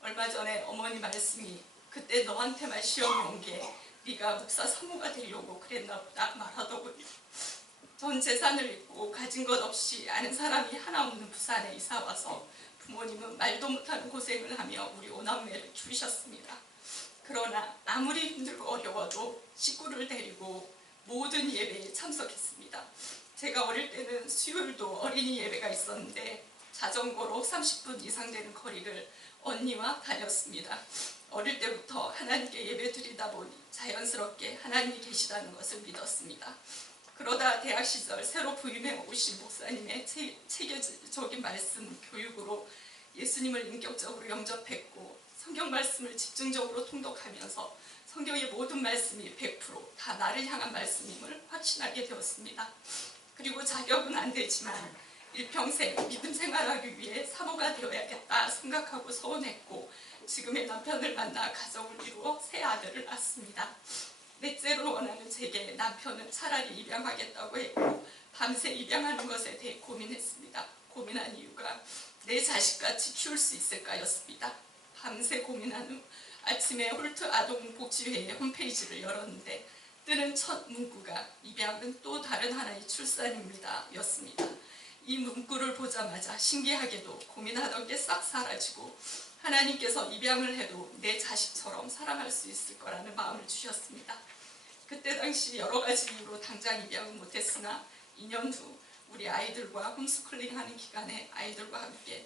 얼마 전에 어머니 말씀이 그때 너한테만 시험이 온 게 네가 목사 사모가 되려고 그랬나 보다 말하더군요. 전 재산을 잃고 가진 것 없이 아는 사람이 하나 없는 부산에 이사 와서 부모님은 말도 못하는 고생을 하며 우리 오남매를 키우셨습니다. 그러나 아무리 힘들고 어려워도 식구를 데리고 모든 예배에 참석했습니다. 제가 어릴 때는 수요일도 어린이 예배가 있었는데 자전거로 30분 이상 되는 거리를 언니와 다녔습니다. 어릴 때부터 하나님께 예배 드리다 보니 자연스럽게 하나님이 계시다는 것을 믿었습니다. 그러다 대학 시절 새로 부임해 오신 목사님의 체계적인 말씀 교육으로 예수님을 인격적으로 영접했고, 성경 말씀을 집중적으로 통독하면서 성경의 모든 말씀이 100%다 나를 향한 말씀임을 확신하게 되었습니다. 그리고 자격은 안 되지만 일평생 믿음 생활하기 위해 사모가 되어야겠다 생각하고 서원했고 지금의 남편을 만나 가정을 이루어 새 아들을 낳았습니다. 넷째를 원하는 제게 남편은 차라리 입양하겠다고 했고 밤새 입양하는 것에 대해 고민했습니다. 고민한 이유가 내 자식같이 키울 수 있을까였습니다. 밤새 고민한 후 아침에 홀트 아동복지회의 홈페이지를 열었는데 뜨는 첫 문구가 입양은 또 다른 하나의 출산입니다 였습니다. 이 문구를 보자마자 신기하게도 고민하던 게 싹 사라지고 하나님께서 입양을 해도 내 자식처럼 사랑할 수 있을 거라는 마음을 주셨습니다. 그때 당시 여러 가지 이유로 당장 입양은 못했으나 2년 후 우리 아이들과 홈스쿨링하는 기간에 아이들과 함께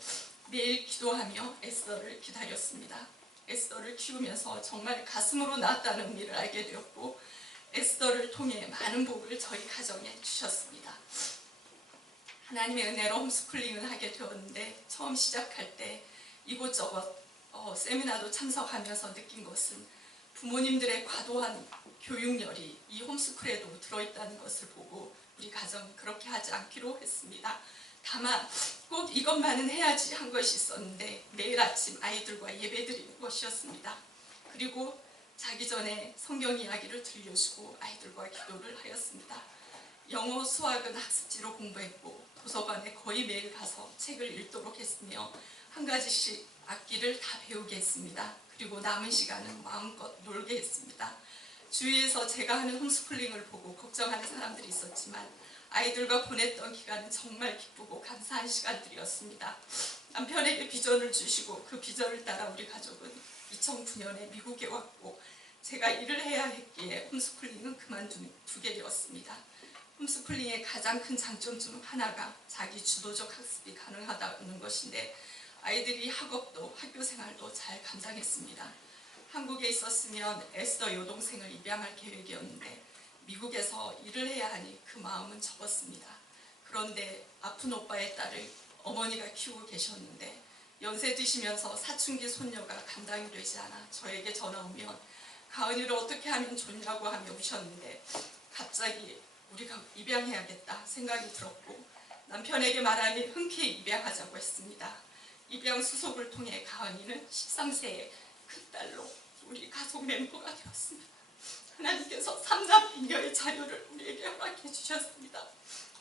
매일 기도하며 에스더를 기다렸습니다. 에스더를 키우면서 정말 가슴으로 낳았다는 의미를 알게 되었고 에스더를 통해 많은 복을 저희 가정에 주셨습니다. 하나님의 은혜로 홈스쿨링을 하게 되었는데 처음 시작할 때 이곳저곳 세미나도 참석하면서 느낀 것은 부모님들의 과도한 교육열이 이 홈스쿨에도 들어있다는 것을 보고 우리 가정은 그렇게 하지 않기로 했습니다. 다만 꼭 이것만은 해야지 한 것이 있었는데 매일 아침 아이들과 예배드리는 것이었습니다. 그리고 자기 전에 성경 이야기를 들려주고 아이들과 기도를 하였습니다. 영어, 수학은 학습지로 공부했고 도서관에 거의 매일 가서 책을 읽도록 했으며 한 가지씩 악기를 다 배우게 했습니다. 그리고 남은 시간은 마음껏 놀게 했습니다. 주위에서 제가 하는 홈스쿨링을 보고 걱정하는 사람들이 있었지만 아이들과 보냈던 기간은 정말 기쁘고 감사한 시간들이었습니다. 남편에게 비전을 주시고 그 비전을 따라 우리 가족은 2009년에 미국에 왔고 제가 일을 해야 했기에 홈스쿨링은 그만두게 되었습니다. 홈스쿨링의 가장 큰 장점 중 하나가 자기 주도적 학습이 가능하다는 것인데 아이들이 학업도 학교 생활도 잘 감당했습니다. 한국에 있었으면 에스더 여동생을 입양할 계획이었는데 미국에서 일을 해야 하니 그 마음은 접었습니다. 그런데 아픈 오빠의 딸을 어머니가 키우고 계셨는데 연세 드시면서 사춘기 손녀가 감당이 되지 않아 저에게 전화 오면 가은이를 어떻게 하면 좋냐고 하며 우셨는데 갑자기 우리가 입양해야겠다 생각이 들었고 남편에게 말하니 흔쾌히 입양하자고 했습니다. 입양 수속을 통해 가은이는 13세의 큰딸로 우리 가족 멤버가 되었습니다. 하나님께서 3남 인녀의 자녀를 우리에게 허락해 주셨습니다.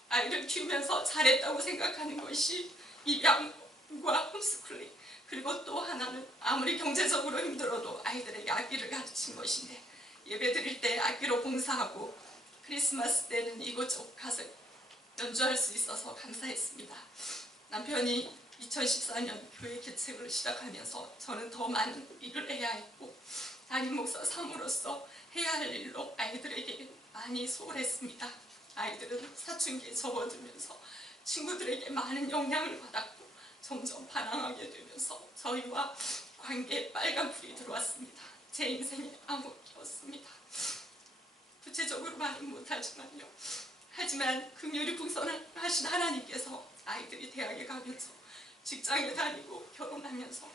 아이를 키우면서 잘했다고 생각하는 것이 입양과 홈스쿨링 그리고 또 하나는 아무리 경제적으로 힘들어도 아이들에게 악기를 가르친 것인데 예배 드릴 때 악기로 봉사하고 크리스마스 때는 이곳저곳 가서 연주할 수 있어서 감사했습니다. 남편이 2014년 교회 개척을 시작하면서 저는 더 많은 일을 해야 했고 담임 목사 사모로서 해야 할 일로 아이들에게 많이 소홀했습니다. 아이들은 사춘기에 접어들면서 친구들에게 많은 영향을 받았고 점점 반항하게 되면서 저희와 관계에 빨간불이 들어왔습니다. 제 인생의 암흑이었습니다. 구체적으로 말은 못하지만요. 하지만 긍휼이 풍성하신 하나님께서 아이들이 대학에 가면서 직장에 다니고 결혼하면서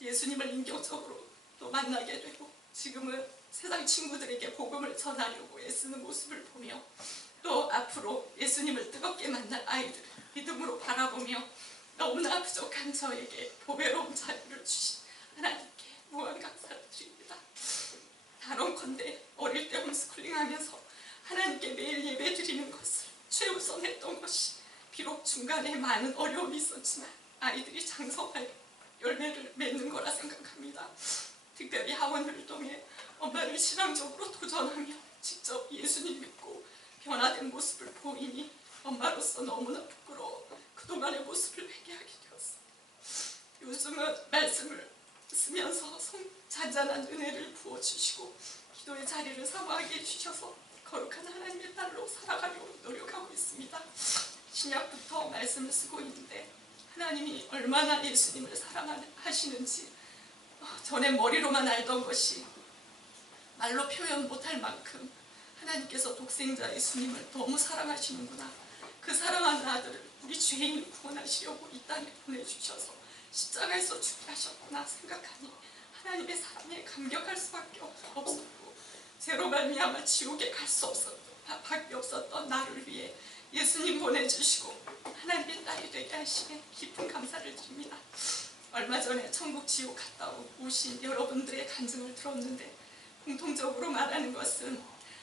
예수님을 인격적으로 또 만나게 되고 지금은 세상 친구들에게 복음을 전하려고 애쓰는 모습을 보며 또 앞으로 예수님을 뜨겁게 만날 아이들을 믿음으로 바라보며 너무나 부족한 저에게 보배로운 자유를 주신 하나님께 무한 감사를 드립니다. 단언컨대 어릴 때 홈스쿨링하면서 하나님께 매일 예배 드리는 것을 최우선했던 것이 비록 중간에 많은 어려움이 있었지만 아이들이 장성할 열매를 맺는 거라 생각합니다. 특별히 하원을 통해 엄마를 신앙적으로 도전하며 직접 예수님 믿고 변화된 모습을 보이니 엄마로서 너무나 부끄러워 그동안의 모습을 회개하게 되었습니다. 요즘은 말씀을 쓰면서 잔잔한 은혜를 부어주시고 기도의 자리를 사모하게 해주셔서 거룩한 하나님의 딸로 살아가려고 노력하고 있습니다. 신약부터 말씀을 쓰고 있는데 하나님이 얼마나 예수님을 사랑하시는지 전에 머리로만 알던 것이 말로 표현 못할 만큼 하나님께서 독생자 예수님을 너무 사랑하시는구나. 그 사랑하는 아들을 우리 죄인을 구원하시려고 이 땅에 보내주셔서 십자가에서 죽게 하셨구나 생각하니 하나님의 사랑에 감격할 수밖에 없었고 죄로 말미암아 지옥에 갈 수 밖에 없었던 나를 위해 예수님 보내주시고 하나님의 딸이 되게 하시에 깊은 감사를 드립니다. 얼마 전에 천국 지옥 갔다 오신 여러분들의 간증을 들었는데 공통적으로 말하는 것은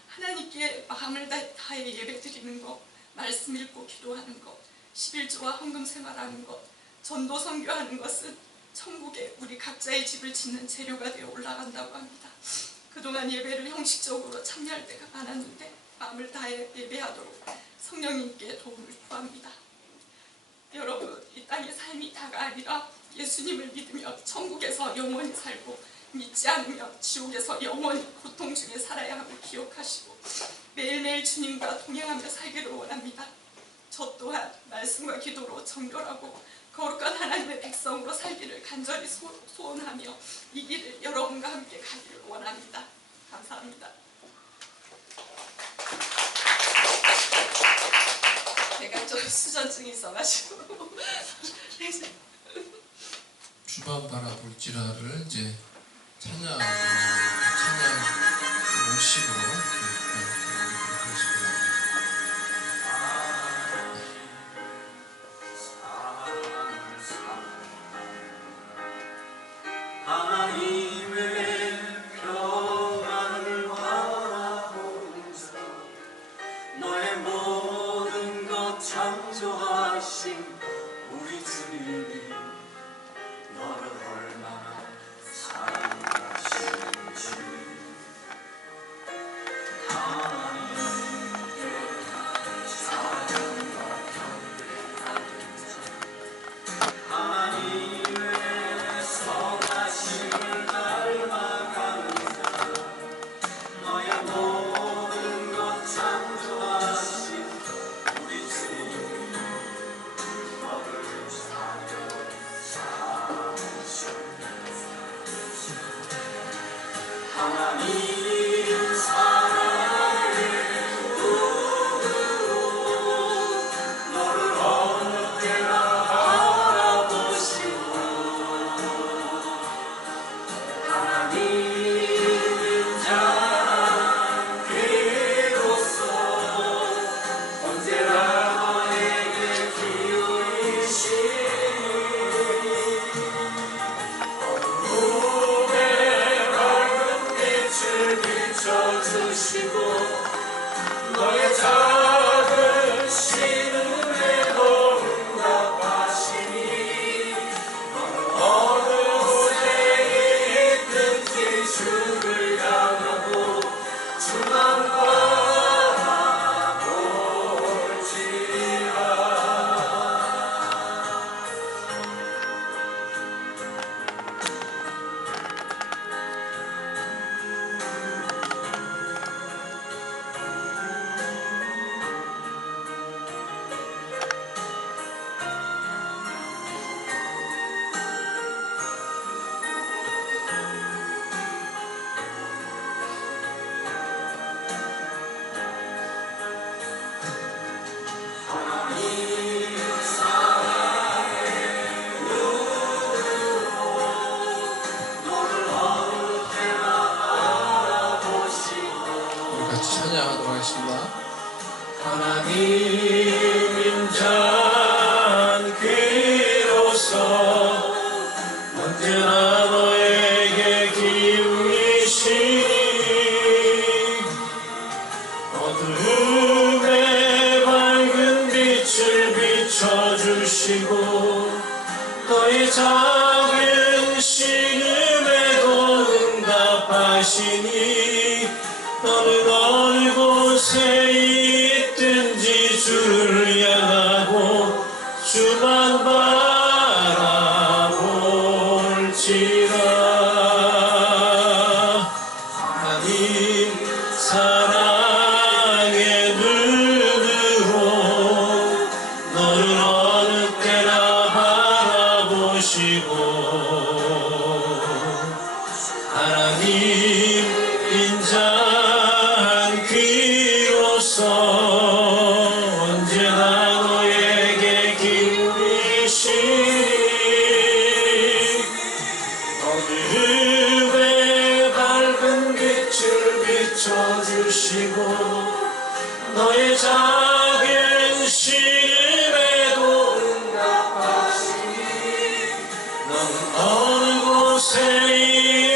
하나님께 마음을 다해 예배드리는 것, 말씀 읽고 기도하는 것, 11조와 헌금 생활하는 것, 전도 선교하는 것은 천국에 우리 각자의 집을 짓는 재료가 되어 올라간다고 합니다. 그동안 예배를 형식적으로 참여할 때가 많았는데 마음을 다해 예배하도록 성령님께 도움을 구합니다. 여러분, 이 땅의 삶이 다가 아니라 예수님을 믿으며 천국에서 영원히 살고 믿지 않으며 지옥에서 영원히 고통 중에 살아야 함을 기억하시고 매일매일 주님과 동행하며 살기를 원합니다. 저 또한 말씀과 기도로 정결하고 거룩한 하나님의 백성으로 살기를 간절히 소원하며 이 길을 여러분과 함께 가기를 원합니다. 감사합니다. 제가 좀 수전증이 있어가지고 주만 바라볼지라를 이제 찬양 50으로 하겠습니다. 하나님의 평안을 바라보면서 너의 모든 것 창조하신 우리 주님이 너를 얼마나 사랑하시는지 하나님께 사랑과 경배하면서 하나님의 선하심을 닮아가면서 너의 모든 것 창조하신 우리 주님 너를 하나님 사랑의 눈으로 너를 어느 때나 바라보시고 하나님인 자 귀로서 언제나 너에게 기울이시니 비춰주시고 너의 작은 신음에도 응답하시니 너는 어느 곳에 있든지 주를 향하고 주만 바라볼지라. 우리 같이 찬양하도록 하겠습니다. 하나님인 자 귀로서 언제나 너에게 기울이시니 어두움에 밝은 빛을 비춰주시고 너의 작은 신음에도 응답하시니 너는 어느 곳에 있든지 주를 향하고 주만 바라볼지라. 하나님 사랑의 눈으로 너를 어느 때나 바라보시고 하나님 인자 주시고 너의 작은 신음에도 응답하시니 너는 어느 곳에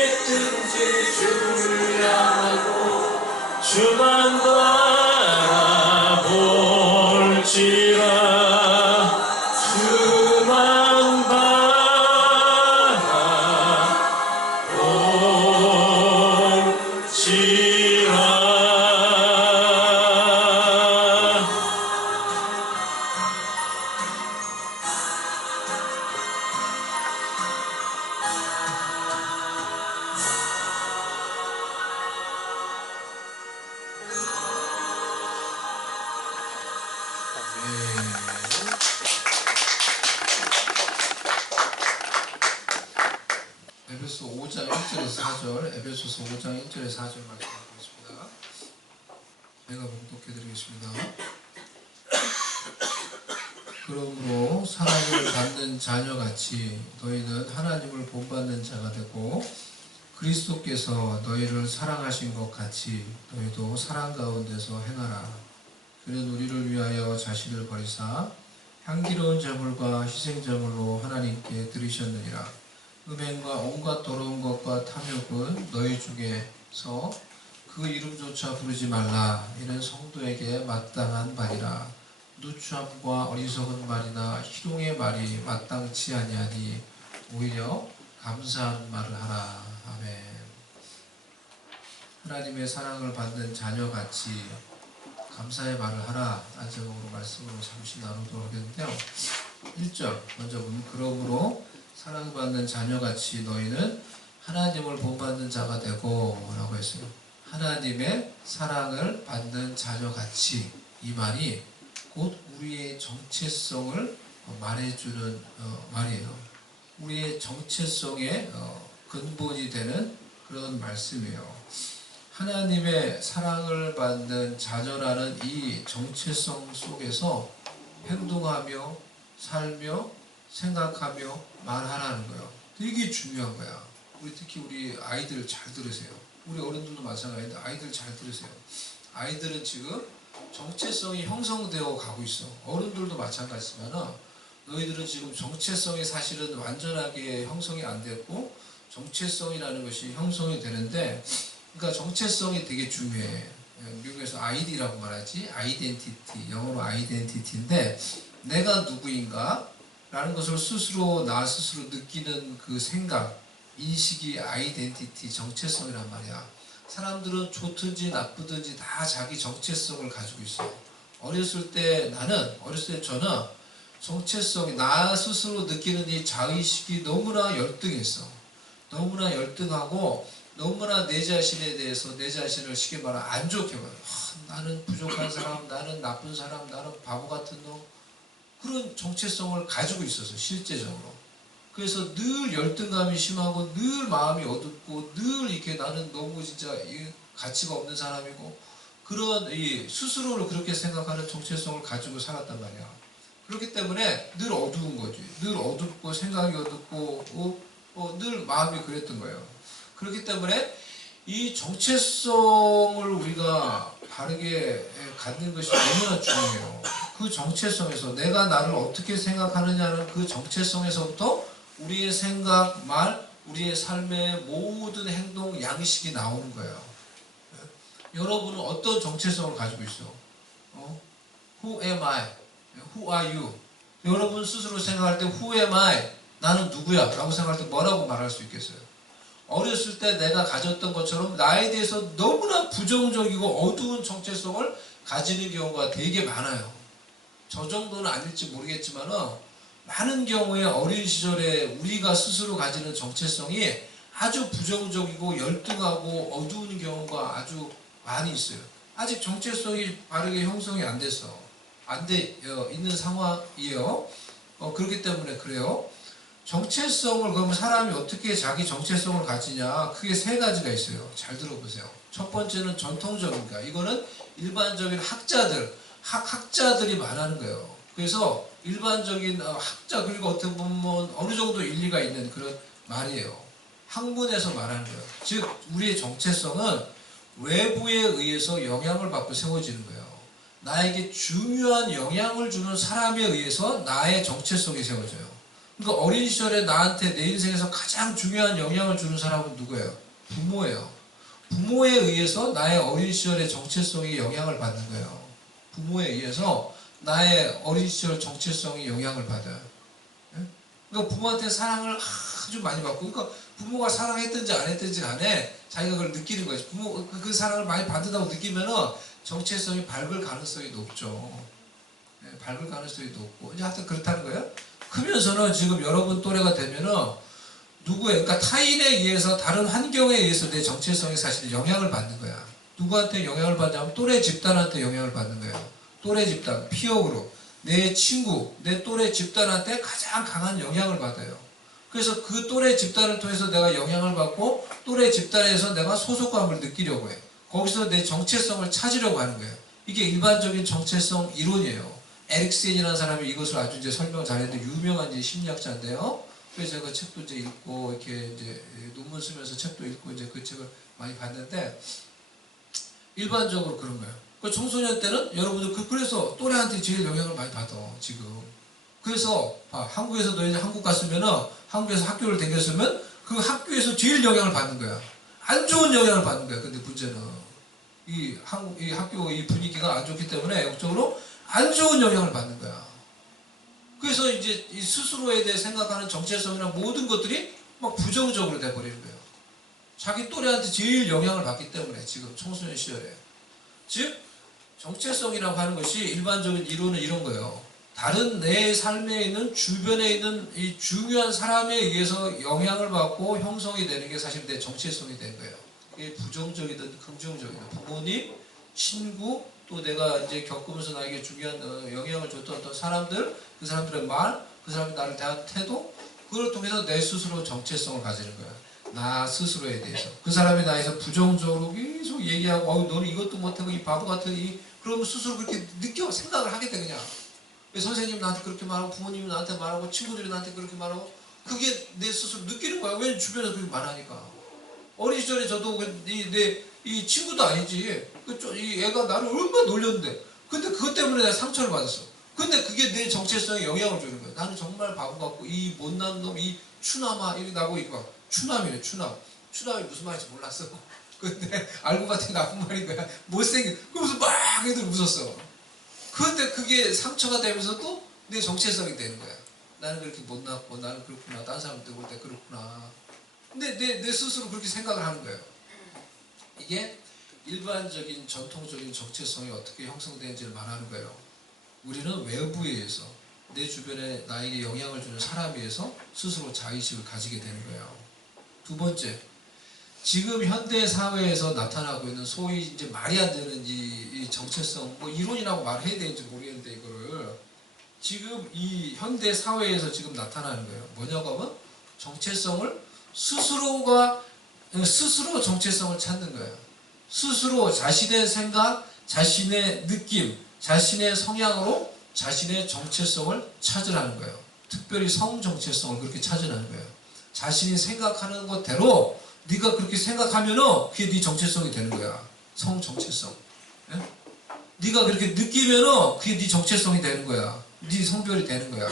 있든지 주를 향하고 주만 바라볼지라 주만 바라볼지라. 에베소 5장 1절에서 4절, 에베소서 5장 1절에서 4절 말씀드리겠습니다. 제가 봉독해드리겠습니다. 그러므로 사랑을 받는 자녀같이 너희는 하나님을 본받는 자가 되고 그리스도께서 너희를 사랑하신 것 같이 너희도 사랑 가운데서 행하라. 그는 우리를 위하여 자신을 버리사 향기로운 제물과 희생제물로 하나님께 드리셨느니라. 음행과 온갖 더러운 것과 탐욕은 너희 중에서 그 이름조차 부르지 말라. 이는 성도에게 마땅한 말이라. 누추함과 어리석은 말이나 희롱의 말이 마땅치 아니하니 오히려 감사한 말을 하라. 아멘. 하나님의 사랑을 받는 자녀같이 감사의 말을 하라. 안제목으로 말씀으로 잠시 나누도록 하겠는데요. 1절 먼저 보면 그러므로 사랑받는 자녀같이 너희는 하나님을 본받는 자가 되고 라고 했어요. 하나님의 사랑을 받는 자녀같이, 이 말이 곧 우리의 정체성을 말해주는 말이에요. 우리의 정체성의 근본이 되는 그런 말씀이에요. 하나님의 사랑을 받는 자녀라는 이 정체성 속에서 행동하며 살며 생각하며 말하라는 거예요. 되게 중요한 거야. 특히 우리 아이들 잘 들으세요. 우리 어른들도 마찬가지인데 아이들 잘 들으세요. 아이들은 지금 정체성이 형성되어 가고 있어. 어른들도 마찬가지지만 너희들은 지금 정체성이 사실은 완전하게 형성이 안 됐고 정체성이라는 것이 형성이 되는데, 그러니까 정체성이 되게 중요해. 미국에서 아이디라고 말하지, 아이덴티티, 영어로 아이덴티티인데 내가 누구인가 라는 것을 스스로 나 스스로 느끼는 그 생각, 인식이 아이덴티티, 정체성이란 말이야. 사람들은 좋든지 나쁘든지 다 자기 정체성을 가지고 있어. 어렸을 때 저는 정체성이, 나 스스로 느끼는 이 자의식이 너무나 열등했어. 너무나 열등하고 너무나 내 자신에 대해서 내 자신을 쉽게 말하면 안 좋게 봐요. 나는 부족한 사람, 나는 나쁜 사람, 나는 바보 같은 놈, 그런 정체성을 가지고 있어서 실제적으로. 그래서 늘 열등감이 심하고 늘 마음이 어둡고 늘 이렇게 나는 너무 진짜 가치가 없는 사람이고 그런 이 스스로를 그렇게 생각하는 정체성을 가지고 살았단 말이야. 그렇기 때문에 늘 어두운 거지. 늘 어둡고 생각이 어둡고 늘 마음이 그랬던 거예요. 그렇기 때문에 이 정체성을 우리가 바르게 갖는 것이 너무나 중요해요. 그 정체성에서 내가 나를 어떻게 생각하느냐는 그 정체성에서부터 우리의 생각, 말, 우리의 삶의 모든 행동, 양식이 나오는 거예요. 여러분은 어떤 정체성을 가지고 있어? Who am I? Who are you? 여러분 스스로 생각할 때 Who am I? 나는 누구야? 라고 생각할 때 뭐라고 말할 수 있겠어요? 어렸을 때 내가 가졌던 것처럼 나에 대해서 너무나 부정적이고 어두운 정체성을 가지는 경우가 되게 많아요. 저 정도는 아닐지 모르겠지만 많은 경우에 어린 시절에 우리가 스스로 가지는 정체성이 아주 부정적이고 열등하고 어두운 경우가 아주 많이 있어요. 아직 정체성이 바르게 형성이 안 됐어. 안 돼 있는 상황이에요. 그렇기 때문에 그래요. 정체성을, 그러면 사람이 어떻게 자기 정체성을 가지냐, 크게 세 가지가 있어요. 잘 들어보세요. 첫 번째는 전통적인가, 이거는 일반적인 학자들이 말하는 거예요. 그래서 일반적인 학자, 그리고 어떻게 보면 어느 정도 일리가 있는 그런 말이에요. 학문에서 말하는 거예요. 즉 우리의 정체성은 외부에 의해서 영향을 받고 세워지는 거예요. 나에게 중요한 영향을 주는 사람에 의해서 나의 정체성이 세워져요. 그러니까 어린 시절에 나한테 내 인생에서 가장 중요한 영향을 주는 사람은 누구예요? 부모예요. 부모에 의해서 나의 어린 시절의 정체성이 영향을 받는 거예요. 부모에 의해서 나의 어린 시절 정체성이 영향을 받아요. 그러니까 부모한테 사랑을 아주 많이 받고, 그러니까 부모가 사랑했든지 안 했든지 간에 자기가 그걸 느끼는 거지. 부모 그 사랑을 많이 받는다고 느끼면은 정체성이 밝을 가능성이 높죠. 밝을 가능성이 높고, 이제 하여튼 그렇다는 거예요. 크면서는 지금 여러분 또래가 되면은 누구에, 그러니까 타인에 의해서, 다른 환경에 의해서 내 정체성이 사실 영향을 받는 거야. 누구한테 영향을 받냐면 또래 집단한테 영향을 받는 거예요. 또래 집단, 피어그룹, 내 친구, 내 또래 집단한테 가장 강한 영향을 받아요. 그래서 그 또래 집단을 통해서 내가 영향을 받고 또래 집단에서 내가 소속감을 느끼려고 해. 거기서 내 정체성을 찾으려고 하는 거예요. 이게 일반적인 정체성 이론이에요. 에릭센이라는 사람이 이것을 아주 이제 설명을 잘했는데, 유명한 이제 심리학자인데요. 그래서 제가 책도 이제 읽고, 이렇게 이제 논문 쓰면서 책도 읽고, 이제 그 책을 많이 봤는데, 일반적으로 그런 거예요. 그 청소년 때는 여러분들 그래서 또래한테 제일 영향을 많이 받아, 지금. 그래서 한국에서 너희 한국 갔으면은, 한국에서 학교를 다녔으면 그 학교에서 제일 영향을 받는 거야. 안 좋은 영향을 받는 거야. 근데 문제는 이 학교 이 분위기가 안 좋기 때문에 영적으로 안 좋은 영향을 받는 거야. 그래서 이제 이 스스로에 대해 생각하는 정체성이나 모든 것들이 막 부정적으로 돼버리는 거예요. 자기 또래한테 제일 영향을 받기 때문에, 지금 청소년 시절에. 즉 정체성이라고 하는 것이 일반적인 이론은 이런 거예요. 다른 내 삶에 있는, 주변에 있는 이 중요한 사람에 의해서 영향을 받고 형성이 되는 게 사실 내 정체성이 된 거예요. 이게 부정적이든 긍정적이든, 부모님, 친구, 또 내가 이제 겪으면서 나에게 중요한 영향을 줬던 어떤 사람들, 그 사람들의 말, 그 사람이 나를 대한 태도, 그걸 통해서 내 스스로 정체성을 가지는 거예요. 나 스스로에 대해서. 그 사람이 나에서 부정적으로 계속 얘기하고, 너는 이것도 못하고 이 바보 같은 그러면 스스로 그렇게 생각을 하게 돼, 그냥. 선생님이 나한테 그렇게 말하고, 부모님이 나한테 말하고, 친구들이 나한테 그렇게 말하고, 그게 내 스스로 느끼는 거야. 왜냐면 주변에서 그렇게 말하니까. 어린 시절에 저도 이 친구도 아니지. 이 애가 나를 얼마나 놀렸는데. 근데 그것 때문에 내가 상처를 받았어. 근데 그게 내 정체성에 영향을 주는 거야. 나는 정말 바보 같고, 이 못난 놈, 이 추남아, 이렇게 나보고 막, 추남이래, 추남. 추남이 무슨 말인지 몰랐어. 근데 알고 봤더니 나쁜 말인 거야. 못생긴. 그러면서 막 애들 웃었어. 그런데 그게 상처가 되면서도 내 정체성이 되는 거야. 나는 그렇게 못났고, 나는 그렇구나. 다른 사람들 볼 때 그렇구나. 근데 내 스스로 그렇게 생각을 하는 거예요. 이게 일반적인 전통적인 정체성이 어떻게 형성되는지를 말하는 거예요. 우리는 외부에 의해서, 내 주변에 나에게 영향을 주는 사람에 의해서 스스로 자의식을 가지게 되는 거예요. 두 번째, 지금 현대 사회에서 나타나고 있는 소위 이제 말이 안 되는 이 정체성, 뭐 이론이라고 말해야 되는지 모르겠는데, 이거를 지금 이 현대 사회에서 지금 나타나는 거예요. 뭐냐고 하면 정체성을 스스로 정체성을 찾는 거예요. 스스로 자신의 생각, 자신의 느낌, 자신의 성향으로 자신의 정체성을 찾으라는 거예요. 특별히 성 정체성을 그렇게 찾으라는 거예요. 자신이 생각하는 것대로 네가 그렇게 생각하면은 그게 네 정체성이 되는 거야. 성 정체성. 예? 네가 그렇게 느끼면은 그게 네 정체성이 되는 거야. 네 성별이 되는 거야.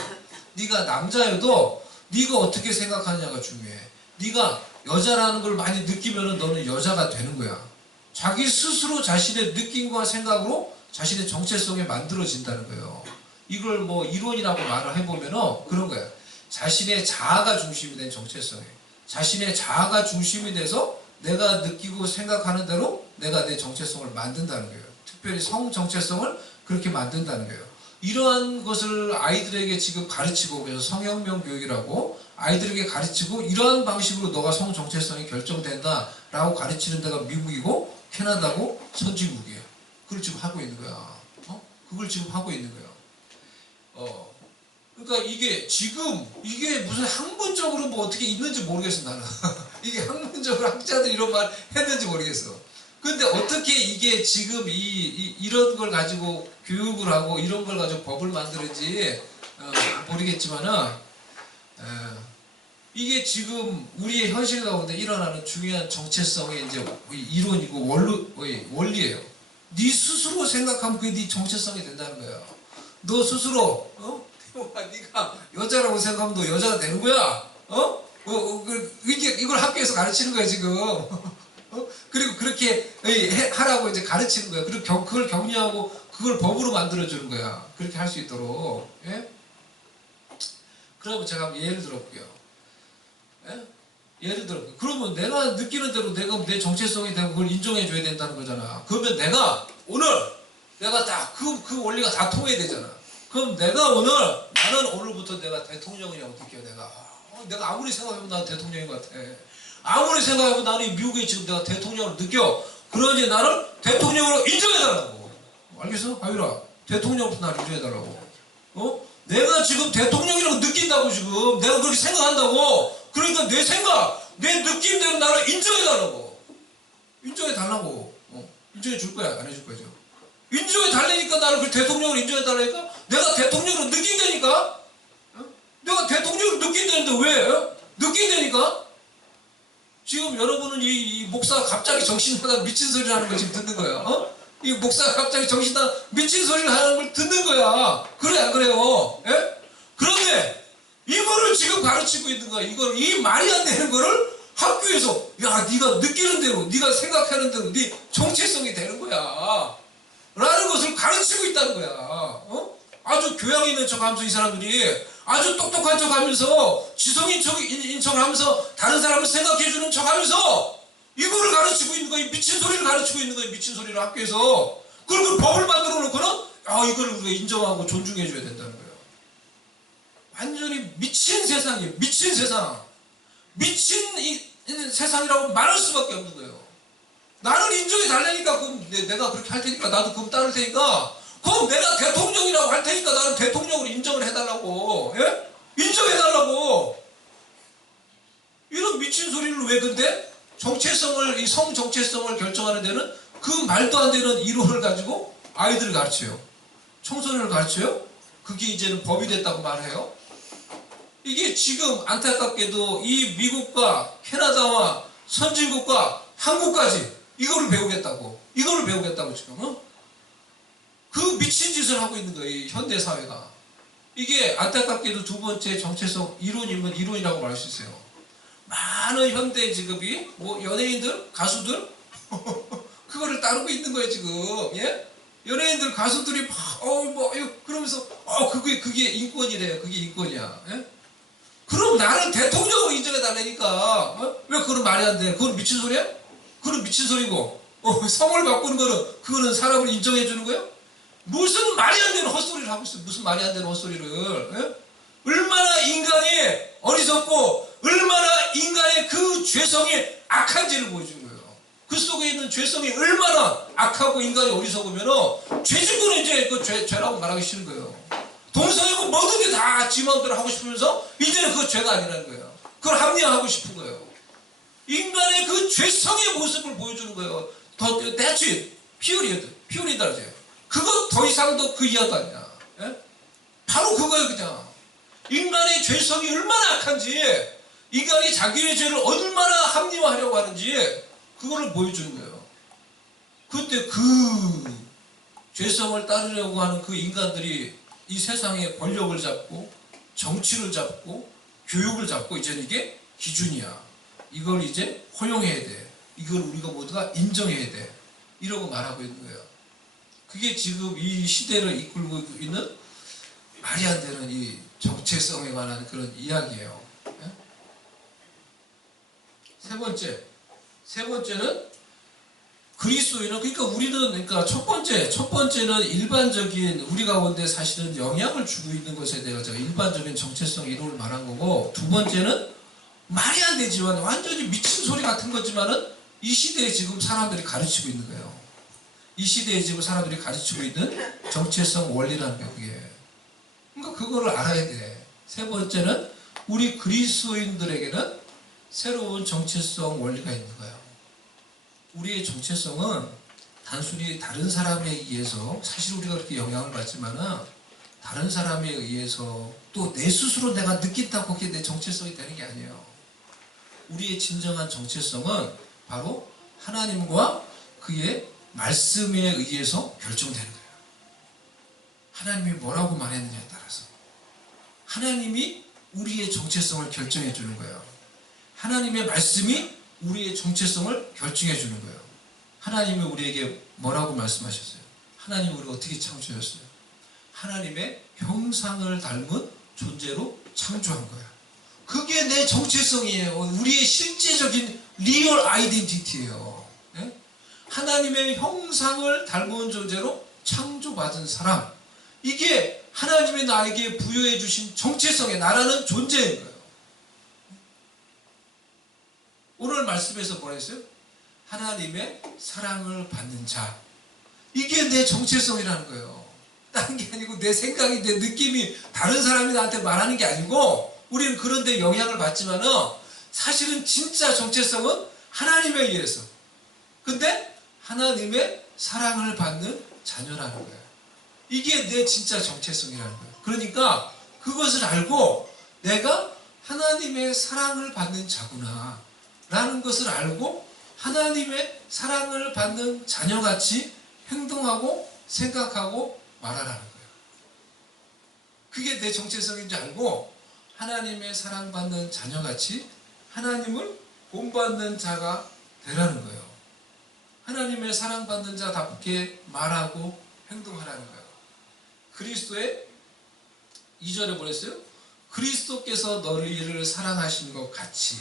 네가 남자여도 네가 어떻게 생각하느냐가 중요해. 네가 여자라는 걸 많이 느끼면은 너는 여자가 되는 거야. 자기 스스로 자신의 느낌과 생각으로 자신의 정체성이 만들어진다는 거예요. 이걸 뭐 이론이라고 말을 해보면은 그런 거야. 자신의 자아가 중심이 된 정체성이에요. 자신의 자아가 중심이 돼서 내가 느끼고 생각하는 대로 내가 내 정체성을 만든다는 거예요. 특별히 성 정체성을 그렇게 만든다는 거예요. 이러한 것을 아이들에게 지금 가르치고, 그래서 성혁명 교육이라고 아이들에게 가르치고, 이러한 방식으로 너가 성 정체성이 결정된다 라고 가르치는 데가 미국이고 캐나다고 선진국이에요. 그걸 지금 하고 있는 거야. 그걸 지금 하고 있는 거야. 그러니까 이게 지금 이게 무슨 학문적으로 뭐 어떻게 있는지 모르겠어, 나는. 이게 학문적으로 학자들이 이런 말 했는지 모르겠어. 근데 어떻게 이게 지금 이런 걸 가지고 교육을 하고 이런 걸 가지고 법을 만드는지 모르겠지만은 이게 지금 우리의 현실 가운데 일어나는 중요한 정체성의 이제 이론이고 원리예요. 네 스스로 생각하면 그게 네 정체성이 된다는 거야. 너 스스로 네가 여자라고 생각하면 너 여자가 되는 거야. 이걸 학교에서 가르치는 거야 지금. 그리고 그렇게 하라고 이제 가르치는 거야. 그리고 그걸 격려하고 그걸 법으로 만들어주는 거야. 그렇게 할 수 있도록. 예? 그러면 제가 한번 예를 들어볼게요. 예? 예를 들어, 그러면 내가 느끼는 대로 내가 내 정체성이 되고 그걸 인정해줘야 된다는 거잖아. 그러면 내가 오늘 내가 딱 그 원리가 다 통해야 되잖아. 그럼 내가 나는 오늘부터 내가 대통령이라고 느껴. 내가 아무리 생각해보면 나는 대통령인 것 같아. 아무리 생각해보면 나는 미국에 지금 내가 대통령을 느껴. 그러니 나는 대통령으로 인정해달라고. 알겠어? 아유라, 대통령부터 나를 인정해달라고. 내가 지금 대통령이라고 느낀다고 지금. 내가 그렇게 생각한다고. 그러니까 내 생각, 내 느낌대로 나를 인정해달라고. 인정해달라고. 인정해줄 거야? 안 해줄 거죠? 인정해달라니까 나를 그 대통령으로 인정해달라니까? 내가 대통령으로 느낀다니까? 내가 대통령으로 느낀다는데 왜? 느낀다니까? 지금 여러분은 이 목사가 갑자기 정신나가 미친 소리를 하는 걸 지금 듣는 거야. 이 목사가 갑자기 정신나가 미친 소리를 하는 걸 듣는 거야. 그래 안 그래요? 예? 그런데 이거를 지금 가르치고 있는 거야. 이 말이 안 되는 거를 학교에서 야 네가 느끼는 대로 네가 생각하는 대로 네 정체성이 되는 거야. 라는 것을 가르치고 있다는 거야. 아주 교양 있는 척하면서 이 사람들이 아주 똑똑한 척하면서 지성인 척하면서 다른 사람을 생각해주는 척하면서 이거를 가르치고 있는 거야. 미친 소리를 가르치고 있는 거야. 미친 소리를 학교에서. 그리고 법을 만들어 놓고는 이걸 우리가 인정하고 존중해줘야 된다는 거예요. 완전히 미친 세상이에요. 미친 세상. 미친 세상이라고 말할 수밖에 없는 거예요. 나를 인정해 달라니까 그럼 내가 그렇게 할 테니까 나도 그럼 따를 테니까 그럼 내가 대통령이라고 할 테니까 나는 대통령으로 인정을 해달라고. 예? 인정해달라고. 이런 미친 소리를 왜 근데 정체성을 이 성 정체성을 결정하는 데는 그 말도 안 되는 이론을 가지고 아이들을 가르쳐요. 청소년을 가르쳐요. 그게 이제는 법이 됐다고 말해요. 이게 지금 안타깝게도 이 미국과 캐나다와 선진국과 한국까지 이거를 배우겠다고 지금 그 미친 짓을 하고 있는 거예요. 이 현대 사회가. 이게 안타깝게도 두 번째 정체성 이론이면 이론이라고 말할 수 있어요. 많은 현대 직업이 뭐 연예인들, 가수들 그거를 따르고 있는 거예요 지금. 예? 연예인들, 가수들이 그러면서 그게 인권이래요. 그게 인권이야. 예? 그럼 나를 대통령으로 인정해 달라니까. 왜 그건 말이 안 돼? 그건 미친 소리야? 그건 미친 소리고. 성을 바꾸는 거는 그거는 사람을 인정해 주는 거예요? 무슨 말이 안 되는 헛소리를 하고 있어요. 무슨 말이 안 되는 헛소리를. 예? 얼마나 인간이 어리석고 얼마나 인간의 그 죄성이 악한지를 보여주는 거예요. 그 속에 있는 죄성이 얼마나 악하고 인간이 어리석으면 죄짓고는 이제 그 죄라고 말하기 싫은 거예요. 동성애고 뭐든지 다 지 마음대로 하고 싶으면서 이제는 그거 죄가 아니라는 거예요. 그걸 합리화하고 싶은 거예요. 인간의 그 죄성의 모습을 보여주는 거예요. That's it. Pure이다. 그거 더 이상도 그 이하도 아니야. 예? 바로 그거예요 그냥. 인간의 죄성이 얼마나 악한지 인간이 자기의 죄를 얼마나 합리화하려고 하는지 그거를 보여주는 거예요. 그때 그 죄성을 따르려고 하는 그 인간들이 이 세상에 권력을 잡고 정치를 잡고 교육을 잡고 이제는 이게 기준이야. 이걸 이제 허용해야 돼. 이걸 우리가 모두가 인정해야 돼. 이러고 말하고 있는 거예요. 그게 지금 이 시대를 이끌고 있는 말이 안 되는 이 정체성에 관한 그런 이야기예요. 네? 세 번째는 그리스도인은 그러니까 우리는 첫 번째는 일반적인 우리 가운데 사실은 영향을 주고 있는 것에 대해서 일반적인 정체성 이론을 말한 거고 두 번째는 말이 안 되지만 완전히 미친 소리 같은 거지만은 이 시대에 지금 사람들이 가르치고 있는 거예요. 이 시대에 지금 사람들이 가르치고 있는 정체성 원리라는 게 그게. 그러니까 그거를 알아야 돼. 세 번째는 우리 그리스도인들에게는 새로운 정체성 원리가 있는 거예요. 우리의 정체성은 단순히 다른 사람에 의해서 사실 우리가 그렇게 영향을 받지만은 다른 사람에 의해서 또 내 스스로 내가 느낀다고 그게 내 정체성이 되는 게 아니에요. 우리의 진정한 정체성은 바로 하나님과 그의 말씀에 의해서 결정되는 거예요. 하나님이 뭐라고 말했느냐에 따라서 하나님이 우리의 정체성을 결정해 주는 거예요. 하나님의 말씀이 우리의 정체성을 결정해 주는 거예요. 하나님이 우리에게 뭐라고 말씀하셨어요? 하나님이 우리를 어떻게 창조했어요? 하나님의 형상을 닮은 존재로 창조한 거야. 그게 내 정체성이에요. 우리의 실제적인 리얼 아이덴티티예요. 네? 하나님의 형상을 닮은 존재로 창조받은 사람, 이게 하나님이 나에게 부여해 주신 정체성의 나라는 존재인 거예요. 오늘 말씀에서 뭐라 했어요? 하나님의 사랑을 받는 자, 이게 내 정체성이라는 거예요. 다른 게 아니고 내 생각이, 내 느낌이 다른 사람이 나한테 말하는 게 아니고, 우리는 그런 데 영향을 받지만은 사실은 진짜 정체성은 하나님에 의해서, 근데 하나님의 사랑을 받는 자녀라는 거예요. 이게 내 진짜 정체성이라는 거예요. 그러니까 그것을 알고 내가 하나님의 사랑을 받는 자구나 라는 것을 알고 하나님의 사랑을 받는 자녀같이 행동하고 생각하고 말하라는 거예요. 그게 내 정체성인지 알고 하나님의 사랑받는 자녀같이 하나님을 본받는 자가 되라는 거예요. 하나님의 사랑받는 자답게 말하고 행동하라는 거예요. 그리스도의 2절에 뭐랬어요? 그리스도께서 너희를 사랑하신 것 같이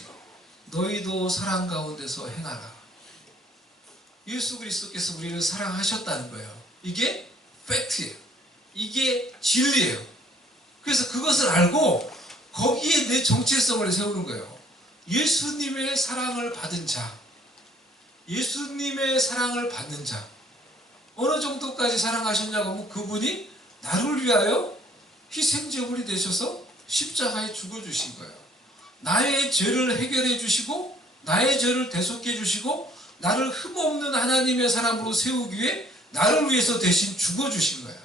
너희도 사랑 가운데서 행하라. 예수 그리스도께서 우리를 사랑하셨다는 거예요. 이게 팩트예요. 이게 진리예요. 그래서 그것을 알고 거기에 내 정체성을 세우는 거예요. 예수님의 사랑을 받은 자, 예수님의 사랑을 받는 자, 어느 정도까지 사랑하셨냐고 하면 그분이 나를 위하여 희생제물이 되셔서 십자가에 죽어주신 거예요. 나의 죄를 해결해 주시고 나의 죄를 대속해 주시고 나를 흠없는 하나님의 사람으로 세우기 위해 나를 위해서 대신 죽어주신 거예요.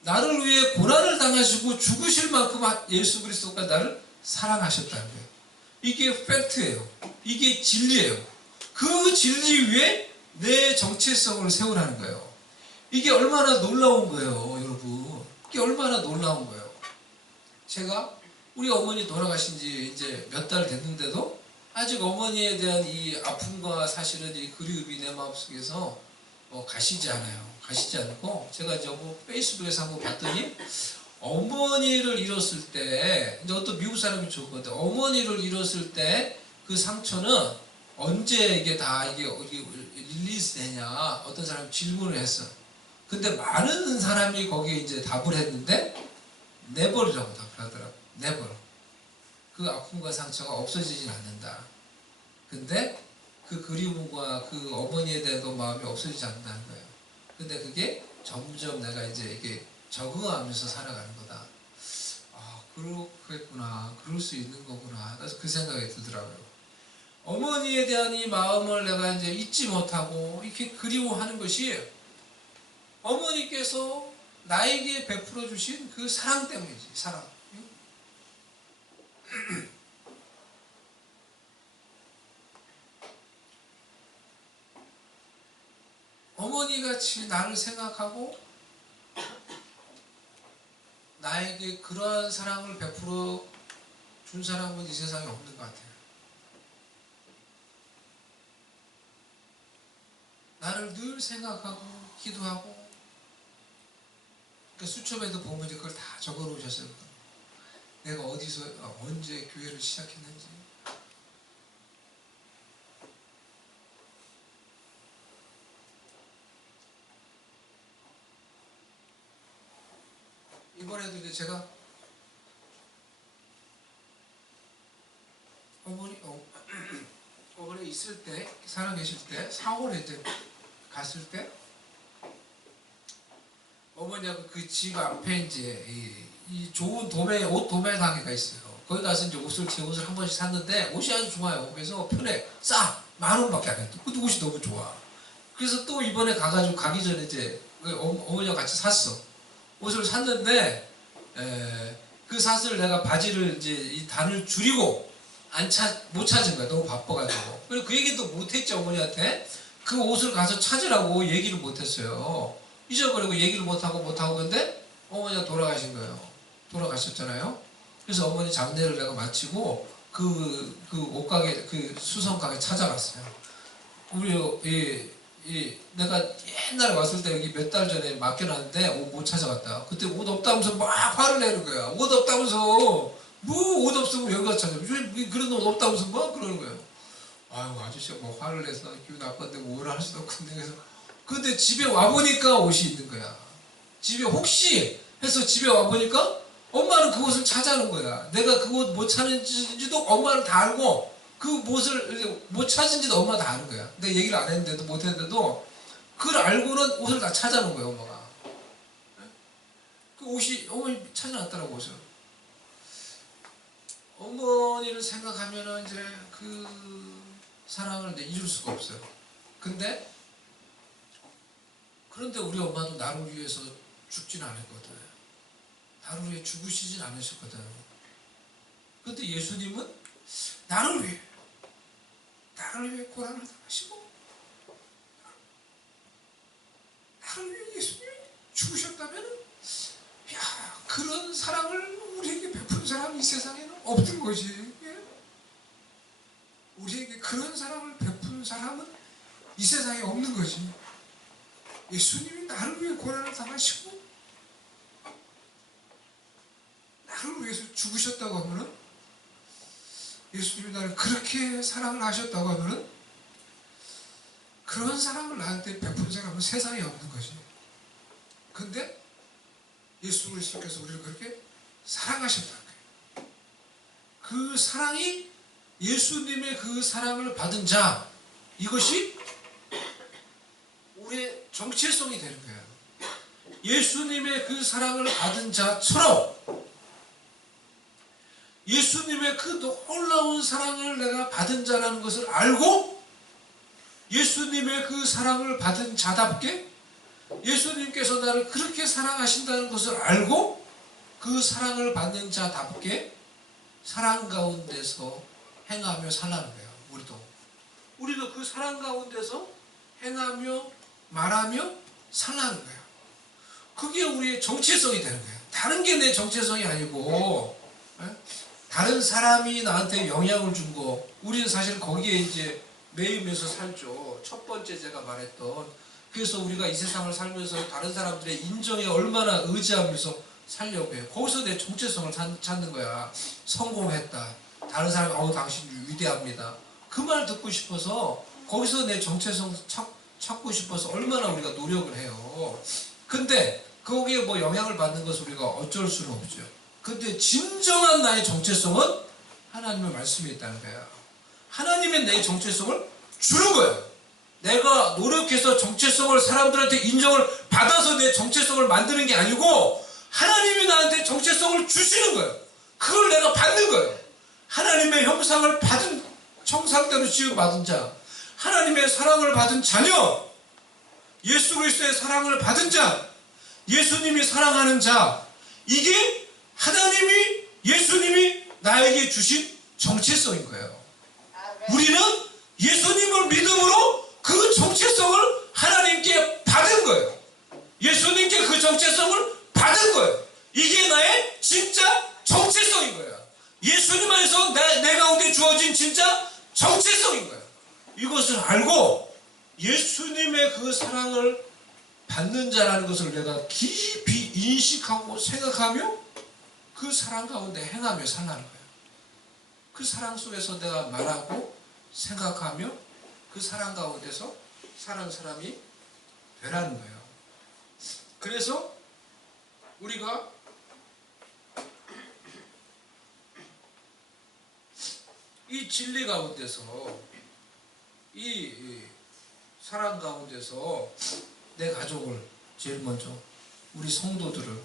나를 위해 고난을 당하시고 죽으실 만큼 예수 그리스도가 나를 사랑하셨다는 거예요. 이게 팩트예요. 이게 진리예요. 그 진리 위에 내 정체성을 세우라는 거예요. 이게 얼마나 놀라운 거예요, 여러분. 이게 얼마나 놀라운 거예요. 제가 우리 어머니 돌아가신 지 이제 몇 달 됐는데도 아직 어머니에 대한 이 아픔과 사실은 이 그리움이 내 마음속에서 가시지 않아요. 가시지 않고 제가 이제 페이스북에서 한번 봤더니 어머니를 잃었을 때, 이제 어떤 미국 사람이 좋을 건데, 어머니를 잃었을 때 그 상처는 언제 이게 다 이게 릴리스 되냐, 어떤 사람이 질문을 했어. 근데 많은 사람이 거기에 이제 답을 했는데, never이라고 답을 하더라고. never. 그 아픔과 상처가 없어지진 않는다. 근데 그 그리움과 그 어머니에 대한 그 마음이 없어지지 않는다는 거예요. 근데 그게 점점 내가 이제 이게 적응하면서 살아가는 거다. 아, 그렇겠구나. 그럴 수 있는 거구나. 그래서 그 생각이 들더라고요. 어머니에 대한 이 마음을 내가 이제 잊지 못하고 이렇게 그리워하는 것이 어머니께서 나에게 베풀어 주신 그 사랑 때문이지. 사랑. 어머니같이 나를 생각하고 나에게 그러한 사랑을 베풀어 준 사람은 이 세상에 없는 것 같아요. 나를 늘 생각하고 기도하고, 그러니까 수첩에도 보면 그걸 다 적어 놓으셨어요. 내가 어디서 언제 교회를 시작했는지, 이번에도 이제 제가 어머니 있을 때, 살아계실 때, 4월에 이제 갔을 때, 어머니하고 그 집 앞에 이제 이 좋은 옷 도매 가게가 있어요. 거기 가서 이제 제 옷을 한 번씩 샀는데 옷이 아주 좋아요. 그래서 편해, 싸, 10,000원밖에 안 해. 그 옷이 너무 좋아. 그래서 또 이번에 가가지고 가기 전에 이제 어머니와 같이 샀어. 옷을 샀는데 그 샀을 내가 바지를 이제 이 단을 줄이고 못 찾은 거야. 너무 바빠가지고. 그리고 그 얘기도 못했지, 어머니한테. 그 옷을 가서 찾으라고 얘기를 못했어요. 잊어버리고 얘기를 못하고 근데 어머니가 돌아가신 거예요. 돌아가셨잖아요. 그래서 어머니 장례를 내가 마치고 그 옷가게, 그 수선가게 찾아갔어요. 우리 내가 옛날에 왔을 때 여기 몇 달 전에 맡겨놨는데 옷 못 찾아갔다. 그때 옷 없다면서 막 화를 내는 거야. 옷 없다면서 뭐 옷 없으면 여기 가서 찾아. 왜 그런 옷 없다면서 뭐 그러는 거예요. 아유, 아저씨가 뭐 화를 내서 기분 나빴는데 뭘 할 수도 없는데. 그래서 근데 집에 와보니까 옷이 있는 거야. 집에 혹시 해서 집에 와보니까 엄마는 그 옷을 찾아는 거야. 내가 그 옷 못 찾는지도 엄마는 다 알고 그 옷을 못 찾은지도 엄마가 다 아는 거야. 내가 얘기를 안 했는데도 못 했는데도 그걸 알고는 옷을 다 찾아놓은 거야, 엄마가. 그 옷이 어머니 찾아놨더라고, 옷을. 어머니를 생각하면은 이제 그 사랑을 이제 잊을 수가 없어요. 그런데 우리 엄마도 나를 위해서 죽진 않았거든. 나를 위해 죽으시진 않으셨거든. 근데 예수님은 나를 위해 고난을 당하시고 나를 위해 예수님이 죽으셨다면 야, 그런 사랑을 우리에게 베푼 사람이 이 세상에는 없는 거지. 우리에게 그런 사랑을 베푼 사람은 이 세상에 없는 거지. 예수님이 나를 위해 고난을 당하시고 나를 위해서 죽으셨다고 하면은, 예수님이 나를 그렇게 사랑을 하셨다고 하면은, 그런 사랑을 나한테 베푼 사람은 세상에 없는 거지. 근데 예수 그리스도께서 우리를 그렇게 사랑하셨다는 거예요. 그 사랑이, 예수님의 그 사랑을 받은 자, 이것이 우리의 정체성이 되는 거예요. 예수님의 그 사랑을 받은 자처럼 예수님의 그 놀라운 사랑을 내가 받은 자라는 것을 알고, 예수님의 그 사랑을 받은 자답게 예수님께서 나를 그렇게 사랑하신다는 것을 알고, 그 사랑을 받는 자답게 사랑 가운데서 행하며 살라는 거예요. 우리도 그 사랑 가운데서 행하며 말하며 살라는 거예요. 그게 우리의 정체성이 되는 거예요. 다른 게 내 정체성이 아니고, 다른 사람이 나한테 영향을 준 거, 우리는 사실 거기에 이제 매이면서 살죠. 첫 번째 제가 말했던, 그래서 우리가 이 세상을 살면서 다른 사람들의 인정에 얼마나 의지하면서 살려고 해요. 거기서 내 정체성을 찾는 거야. 성공했다. 다른 사람이 당신 위대합니다. 그 말 듣고 싶어서, 거기서 내 정체성 찾고 싶어서 얼마나 우리가 노력을 해요. 근데 거기에 뭐 영향을 받는 것을 우리가 어쩔 수는 없죠. 근데 진정한 나의 정체성은 하나님의 말씀에 있다는 거야. 하나님의 내 정체성을 주는 거야. 내가 노력해서 정체성을 사람들한테 인정을 받아서 내 정체성을 만드는 게 아니고, 하나님이 나한테 정체성을 주시는 거예요. 그걸 내가 받는 거예요. 하나님의 형상을 받은, 형상대로 지음받은 자, 하나님의 사랑을 받은 자녀, 예수 그리스도의 사랑을 받은 자, 예수님이 사랑하는 자, 이게 하나님이, 예수님이 나에게 주신 정체성인 거예요. 우리는 예수님을 믿음으로 그 정체성을 하나님께 받은 거예요. 예수님께 그 정체성을 받은 거예요. 이게 나의 진짜 정체성인 거예요. 예수님 안에서 내 가운데 주어진 진짜 정체성인 거예요. 이것을 알고 예수님의 그 사랑을 받는 자라는 것을 내가 깊이 인식하고 생각하며 그 사랑 가운데 행하며 살라는 거예요. 그 사랑 속에서 내가 말하고 생각하며 그 사랑 가운데서 사는 사람이 되라는 거예요. 그래서 우리가 이 진리 가운데서, 이 사랑 가운데서 내 가족을 제일 먼저, 우리 성도들을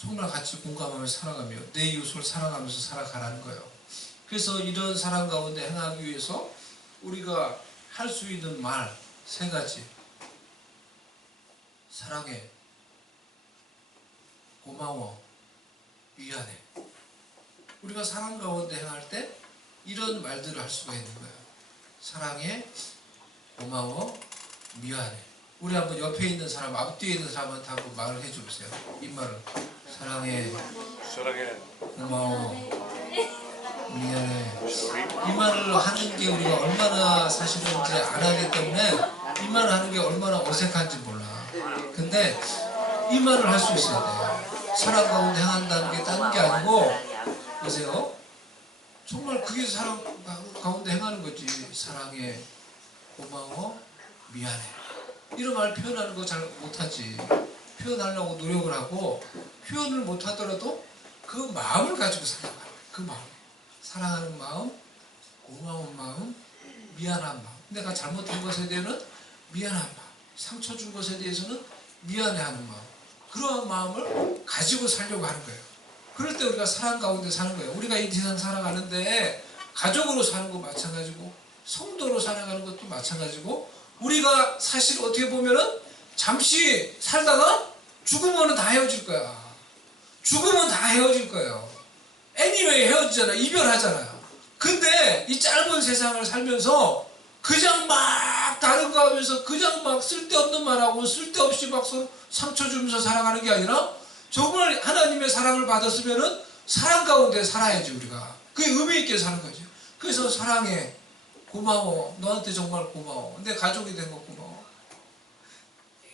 정말 같이 공감하면서 살아가며 내 이웃을 사랑하면서 살아가라는 거예요. 그래서 이런 사랑 가운데 행하기 위해서 우리가 할 수 있는 말 3가지. 사랑해, 고마워, 미안해. 우리가 사랑 가운데 행할 때 이런 말들을 할 수가 있는 거예요. 사랑해, 고마워, 미안해. 우리 한번 옆에 있는 사람, 앞뒤에 있는 사람한테 한번 말을 해줘보세요. 이 말을. 사랑해, 고마워, 미안해. 이 말을 하는 게 우리가 얼마나 사실은 이제 안 하기 때문에 이 말을 하는 게 얼마나 어색한지 몰라. 근데 이 말을 할 수 있어야 돼요. 사랑 가운데 행한다는 게 다른 게 아니고, 보세요. 정말 그게 사랑 가운데 행하는 거지. 사랑해, 고마워, 미안해. 이런 말 표현하는 거 잘 못하지. 표현하려고 노력을 하고, 표현을 못하더라도 그 마음을 가지고 살아가요. 그 마음. 사랑하는 마음, 고마운 마음, 미안한 마음. 내가 잘못한 것에 대해서는 미안한 마음. 상처 준 것에 대해서는 미안해하는 마음. 그러한 마음을 가지고 살려고 하는 거예요. 그럴 때 우리가 사랑 가운데 사는 거예요. 우리가 이 세상 살아가는데 가족으로 사는 거 마찬가지고 성도로 살아가는 것도 마찬가지고 우리가 사실 어떻게 보면은 잠시 살다가 죽으면 다 헤어질 거야. 죽으면 다 헤어질 거예요. anyway 헤어지잖아. 이별하잖아요. 근데 이 짧은 세상을 살면서 그냥 막 다른 거 하면서 그냥 막 쓸데없는 말하고 쓸데없이 막 서로 상처 주면서 살아가는 게 아니라 정말 하나님의 사랑을 받았으면은 사랑 가운데 살아야지 우리가. 그게 의미 있게 사는 거죠. 그래서 사랑해, 고마워, 너한테 정말 고마워, 내 가족이 된 거 고마워.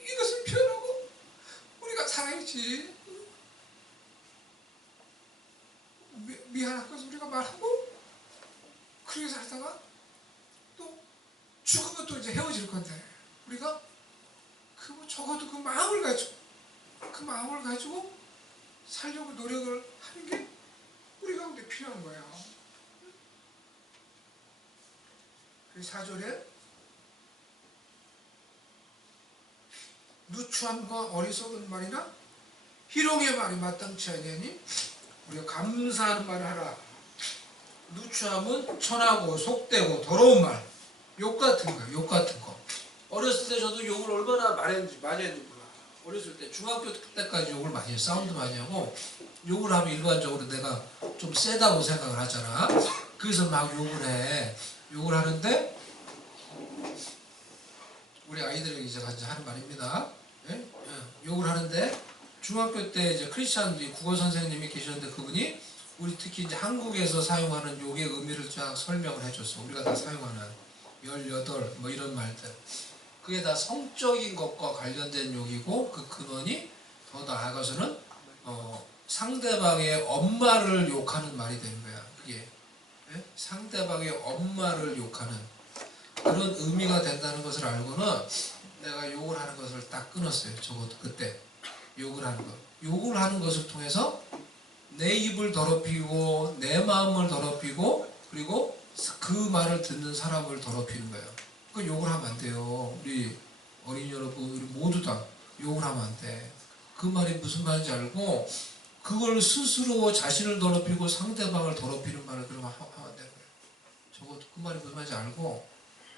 이것을 표현하고 우리가 살아야지. 미안한 것을 우리가 말하고 그렇게 살다가 또 죽으면 또 이제 헤어질 건데 우리가 적어도 그 마음을 가지고 살려고 노력을 하는 게 우리 가운데 필요한 거예요. 그 4절에 누추함과 어리석은 말이나 희롱의 말이 마땅치 아니하니 우리가 감사하는 말을 하라. 누추함은 천하고 속되고 더러운 말, 욕 같은 거예요. 욕 같은 거. 어렸을 때 저도 욕을 얼마나 많이 했는지 몰라. 어렸을 때 중학교 때까지 욕을 많이 해요. 싸움도 많이 하고 욕을 하면 일반적으로 내가 좀 세다고 생각을 하잖아. 그래서 막 욕을 해. 욕을 하는데 우리 아이들에게 이제 하는 말입니다. 예? 욕을 하는데 중학교 때 이제 크리스찬 국어 선생님이 계셨는데 그분이 우리 특히 이제 한국에서 사용하는 욕의 의미를 쫙 설명을 해줬어. 우리가 다 사용하는 18 뭐 이런 말들. 그게 다 성적인 것과 관련된 욕이고 그 근원이 더 나아가서는 상대방의 엄마를 욕하는 말이 되는 거야. 그게 예? 상대방의 엄마를 욕하는 그런 의미가 된다는 것을 알고는 내가 욕을 하는 것을 딱 끊었어요. 적어도 그때 욕을 하는 것. 욕을 하는 것을 통해서 내 입을 더럽히고 내 마음을 더럽히고 그리고 그 말을 듣는 사람을 더럽히는 거예요. 그 욕을 하면 안 돼요. 우리 어린이 여러분, 우리 모두 다 욕을 하면 안 돼. 그 말이 무슨 말인지 알고 그걸 스스로 자신을 더럽히고 상대방을 더럽히는 말을 그러면 하면 안 되는 거예요. 적어도 그 말이 무슨 말인지 알고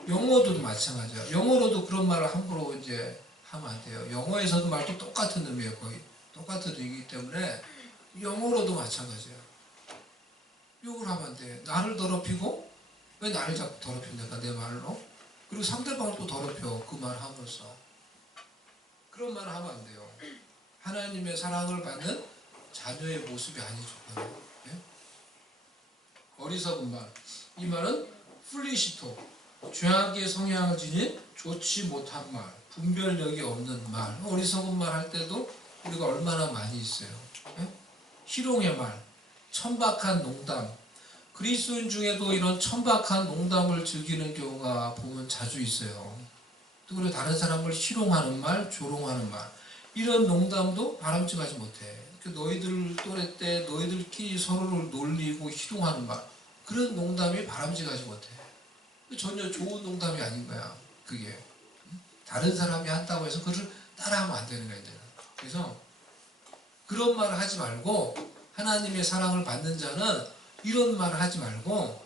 영어도 마찬가지야. 영어로도 그런 말을 함부로 이제 하면 안 돼요. 영어에서도 말도 똑같은 의미예요. 거의 똑같은 의미이기 때문에 영어로도 마찬가지야. 욕을 하면 안 돼. 나를 더럽히고 왜 나를 자꾸 더럽힌다 내 말로? 그리고 상대방을 또 더럽혀 그 말 하면서 그런 말을 하면 안 돼요. 하나님의 사랑을 받는 자녀의 모습이 아니죠. 예? 어리석은 말. 이 말은 플리시토 죄악의 성향을 지닌 좋지 못한 말, 분별력이 없는 말. 어리석은 말 할 때도 우리가 얼마나 많이 있어요. 예? 희롱의 말, 천박한 농담. 그리스도인 중에도 이런 천박한 농담을 즐기는 경우가 보면 자주 있어요. 또 그리고 다른 사람을 희롱하는 말, 조롱하는 말. 이런 농담도 바람직하지 못해. 너희들 또래 때 너희들끼리 서로를 놀리고 희롱하는 말. 그런 농담이 바람직하지 못해. 전혀 좋은 농담이 아닌 거야. 그게. 다른 사람이 한다고 해서 그를 따라하면 안 되는 거야. 그래서 그런 말을 하지 말고 하나님의 사랑을 받는 자는 이런 말을 하지 말고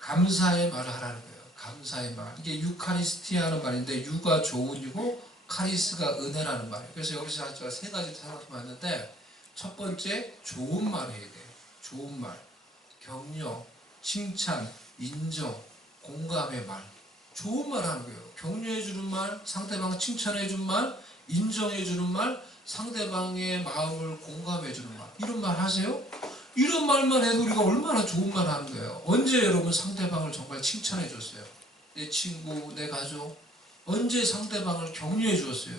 감사의 말을 하라는 거예요. 감사의 말. 이게 유카리스티아는 말인데 유가 조언이고 카리스가 은혜라는 말이에요. 그래서 여기서 제가 세 가지 생각해봤는데 첫 번째 좋은 말 해야 돼요. 좋은 말. 격려, 칭찬, 인정, 공감의 말, 좋은 말 하는 거예요. 격려해 주는 말, 상대방 칭찬해 주는 말, 인정해 주는 말, 상대방의 마음을 공감해 주는 말. 이런 말 하세요? 이런 말만 해도 우리가 얼마나 좋은 말 하는 거예요. 언제 여러분 상대방을 정말 칭찬해 줬어요? 내 친구, 내 가족. 언제 상대방을 격려해 주었어요?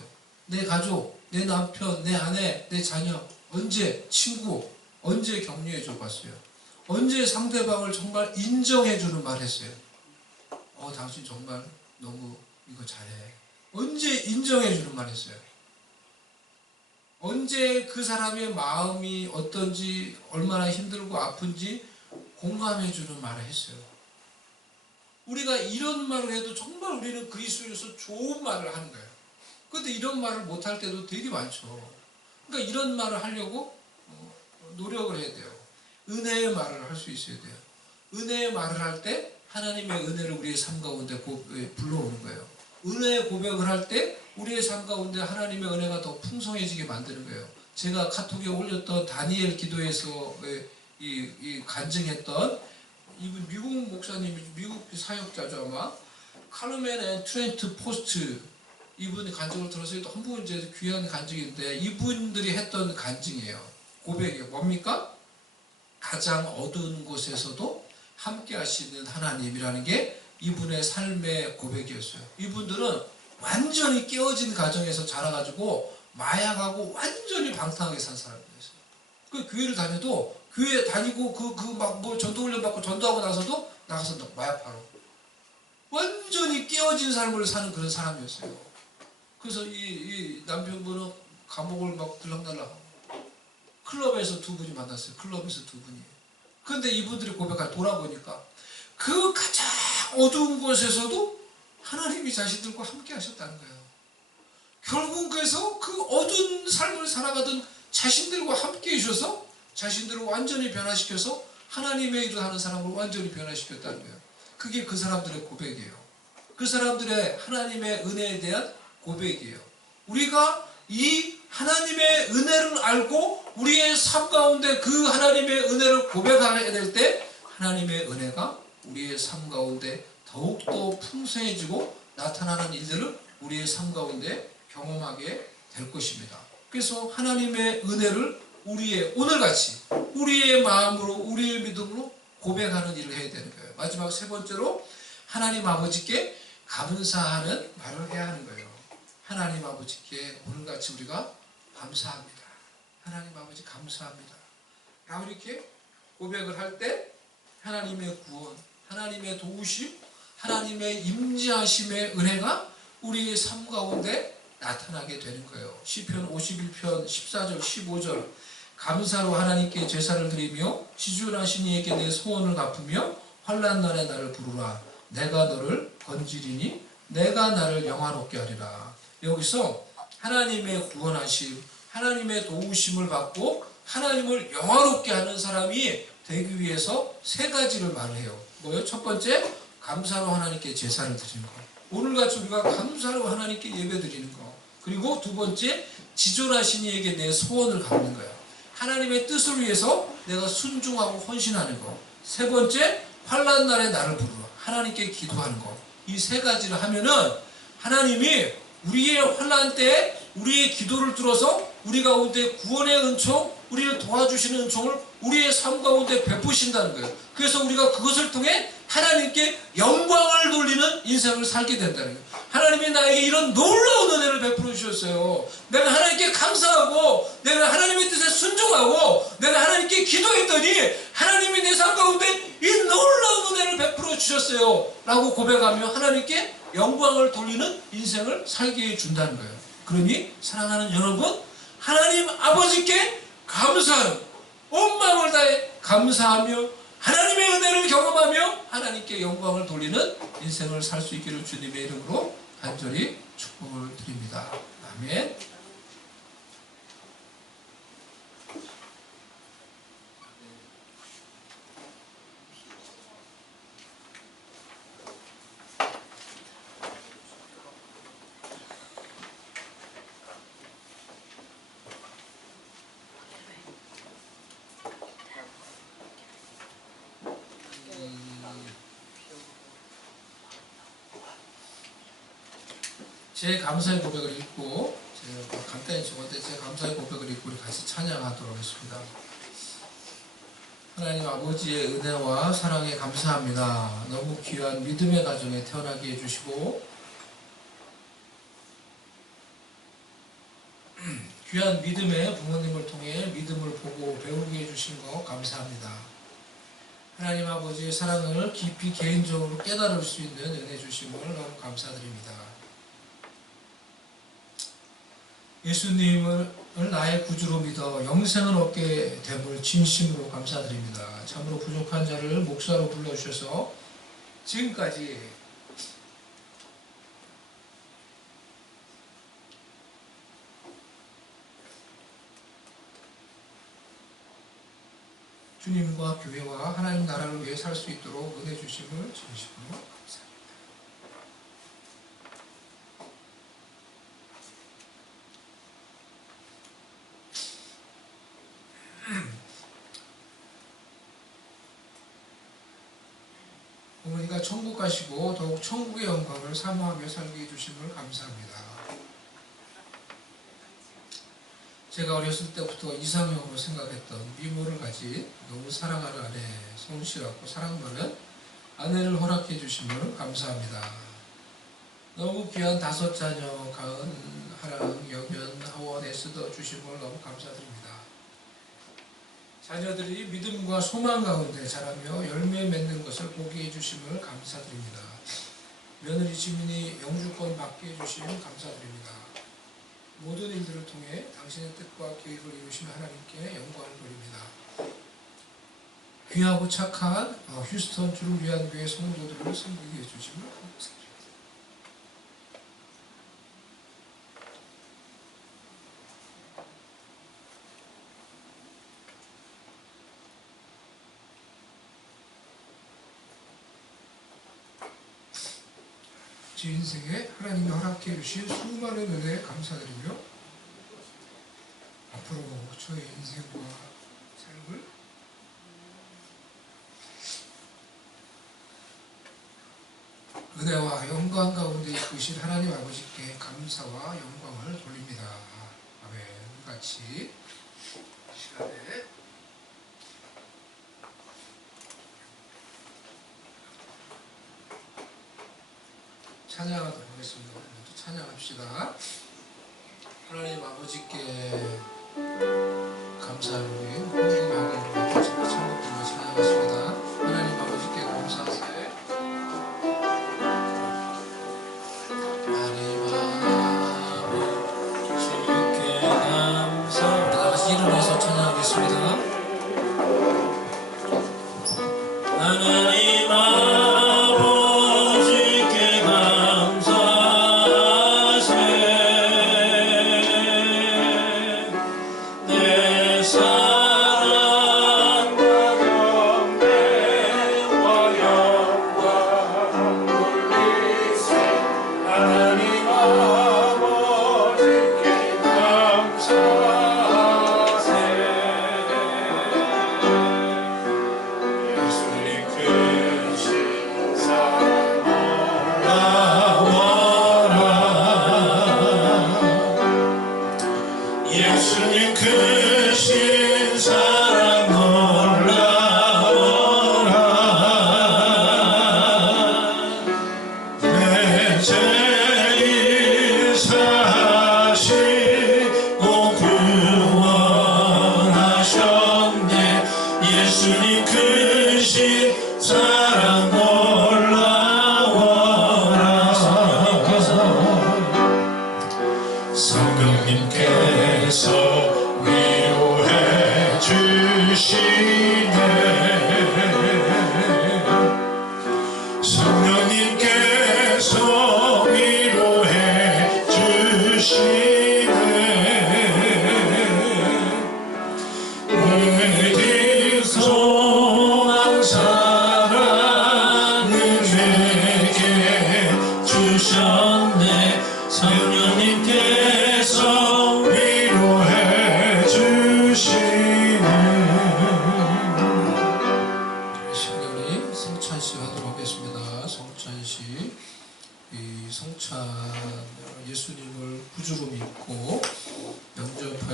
내 가족, 내 남편, 내 아내, 내 자녀. 언제 친구, 언제 격려해 줘 봤어요? 언제 상대방을 정말 인정해 주는 말 했어요? 당신 정말 너무 이거 잘해. 언제 인정해 주는 말 했어요? 언제 그 사람의 마음이 어떤지, 얼마나 힘들고 아픈지 공감해 주는 말을 했어요? 우리가 이런 말을 해도 정말 우리는 그리스도에서 좋은 말을 하는 거예요. 그런데 이런 말을 못할 때도 되게 많죠. 그러니까 이런 말을 하려고 노력을 해야 돼요. 은혜의 말을 할 수 있어야 돼요. 은혜의 말을 할 때 하나님의 은혜를 우리의 삶 가운데 불러오는 거예요. 은혜의 고백을 할 때 우리의 삶 가운데 하나님의 은혜가 더 풍성해지게 만드는 거예요. 제가 카톡에 올렸던 다니엘 기도에서 이 간증했던 이분 미국 목사님이 미국 사역자죠 아마 카르멘 앤 트렌트 포스트 이분의 간증을 들었어요. 한 분 이제 귀한 간증인데 이분들이 했던 간증이에요. 고백이에요. 뭡니까? 가장 어두운 곳에서도 함께 하시는 하나님이라는 게 이분의 삶의 고백이었어요. 이분들은 완전히 깨어진 가정에서 자라가지고 마약하고 완전히 방탕하게 산 사람이었어요. 그 교회를 다녀도 교회 다니고 뭐 전도훈련 받고 전도하고 나서도 나가서 마약 팔아. 완전히 깨어진 삶을 사는 그런 사람이었어요. 그래서 이 남편분은 감옥을 막 들락날락하고 클럽에서 두 분이 만났어요. 클럽에서 두 분이. 그런데 이분들이 고백할 돌아보니까 그 가장 어두운 곳에서도 하나님이 자신들과 함께 하셨다는 거예요. 결국 그래서 그 어두운 삶을 살아가던 자신들과 함께 해주셔서 자신들을 완전히 변화시켜서 하나님의 일을 하는 사람을 완전히 변화시켰다는 거예요. 그게 그 사람들의 고백이에요. 그 사람들의 하나님의 은혜에 대한 고백이에요. 우리가 이 하나님의 은혜를 알고 우리의 삶 가운데 그 하나님의 은혜를 고백하게 될 때 하나님의 은혜가 우리의 삶 가운데 더욱더 풍성해지고 나타나는 일들을 우리의 삶 가운데 경험하게 될 것입니다. 그래서 하나님의 은혜를 우리의 오늘같이 우리의 마음으로 우리의 믿음으로 고백하는 일을 해야 되는 거예요. 마지막 세 번째로 하나님 아버지께 감사하는 말을 해야 하는 거예요. 하나님 아버지께 오늘같이 우리가 감사합니다. 하나님 아버지 감사합니다. 라고 이렇게 고백을 할 때 하나님의 구원, 하나님의 도우심, 하나님의 임재하심의 은혜가 우리의 삶 가운데 나타나게 되는 거예요. 시편 51편 14절 15절 감사로 하나님께 제사를 드리며 지존하신 이에게 내 소원을 갚으며 환난 날에 나를 부르라. 내가 너를 건지리니 내가 나를 영화롭게 하리라. 여기서 하나님의 구원하심, 하나님의 도우심을 받고 하나님을 영화롭게 하는 사람이 되기 위해서 세 가지를 말해요. 뭐요? 첫 번째, 감사로 하나님께 제사를 드리는 거. 오늘같이 우리가 감사로 하나님께 예배 드리는 거. 그리고 두 번째, 지존하신 이에게 내 소원을 갚는 거예요. 하나님의 뜻을 위해서 내가 순종하고 헌신하는 거. 세 번째, 환난 날에 나를 부르라. 하나님께 기도하는 거. 이 세 가지를 하면은 하나님이 우리의 환난 때에 우리의 기도를 들어서 우리 가운데 구원의 은총, 우리를 도와주시는 은총을 우리의 삶 가운데 베푸신다는 거예요. 그래서 우리가 그것을 통해 하나님께 영광을 돌리는 인생을 살게 된다는 거예요. 하나님이 나에게 이런 놀라운 은혜를 베풀어 주셨어요. 내가 하나님께 감사하고 내가 하나님의 뜻에 순종하고 내가 하나님께 기도했더니 하나님이 내 삶 가운데 이 놀라운 은혜를 베풀어 주셨어요. 라고 고백하며 하나님께 영광을 돌리는 인생을 살게 해준다는 거예요. 그러니 사랑하는 여러분, 하나님 아버지께 감사하는 온 마음을 다해 감사하며 하나님의 은혜를 경험하며 하나님께 영광을 돌리는 인생을 살 수 있기를 주님의 이름으로 간절히 축복을 드립니다. 아멘. 제 감사의 고백을 읽고 제가 간단히 적었는데 제 감사의 고백을 읽고 우리 같이 찬양하도록 하겠습니다. 하나님 아버지의 은혜와 사랑에 감사합니다. 너무 귀한 믿음의 가정에 태어나게 해주시고 귀한 믿음의 부모님을 통해 믿음을 보고 배우게 해주신 거 감사합니다. 하나님 아버지의 사랑을 깊이 개인적으로 깨달을 수 있는 은혜 주심을 너무 감사드립니다. 예수님을 나의 구주로 믿어 영생을 얻게 됨을 진심으로 감사드립니다. 참으로 부족한 자를 목사로 불러주셔서 지금까지 주님과 교회와 하나님 나라를 위해 살 수 있도록 은혜 주심을 진심으로 감사합니다. 어머니가 천국 가시고 더욱 천국의 영광을 사모하며 살게 해주심을 감사합니다. 제가 어렸을 때부터 이상형으로 생각했던 미모를 가진 너무 사랑하는 아내, 성실하고 사랑받는 아내를 허락해 주심을 감사합니다. 너무 귀한 5 자녀, 가은, 하랑, 영현, 하원, 에스더 주심을 너무 감사드립니다. 자녀들이 믿음과 소망 가운데 자라며 열매 맺는 것을 보게 해주심을 감사드립니다. 며느리 지민이 영주권 받게 해주심을 감사드립니다. 모든 일들을 통해 당신의 뜻과 계획을 이루시는 하나님께 영광을 돌립니다. 귀하고 착한 휴스턴 주를 위한 교회 성도들을 섬기게 해주심을 감사드립니다. 제 인생에 하나님이 허락해 주신 수많은 은혜에 감사드리며 앞으로 저의 인생과 삶을 은혜와 영광 가운데 이끄신 하나님 아버지께 감사와 영광을 돌립니다. 아멘. 같이 이 시간에 찬양하도록 하겠습니다. 또 찬양합시다. 하나님 아버지께 감사하는 홍콩하기를 같이 찬양하며 찬양하겠습니다. 하나님 아버지께 감사하세. 하나님 아버지께 감사합니다. 다 같이 일어나서 찬양하겠습니다. 하나님 예수님 크신 사랑 놀라워라. 내 죄를 사시고 구원하셨네. 예수님 크신 사랑 놀라워라. 성령님께서 위로해 주시네. 성령님께서 위로해 주시네. 우리 소망 사랑을 내게 주셨네. 성령님께서 위로해 주시네.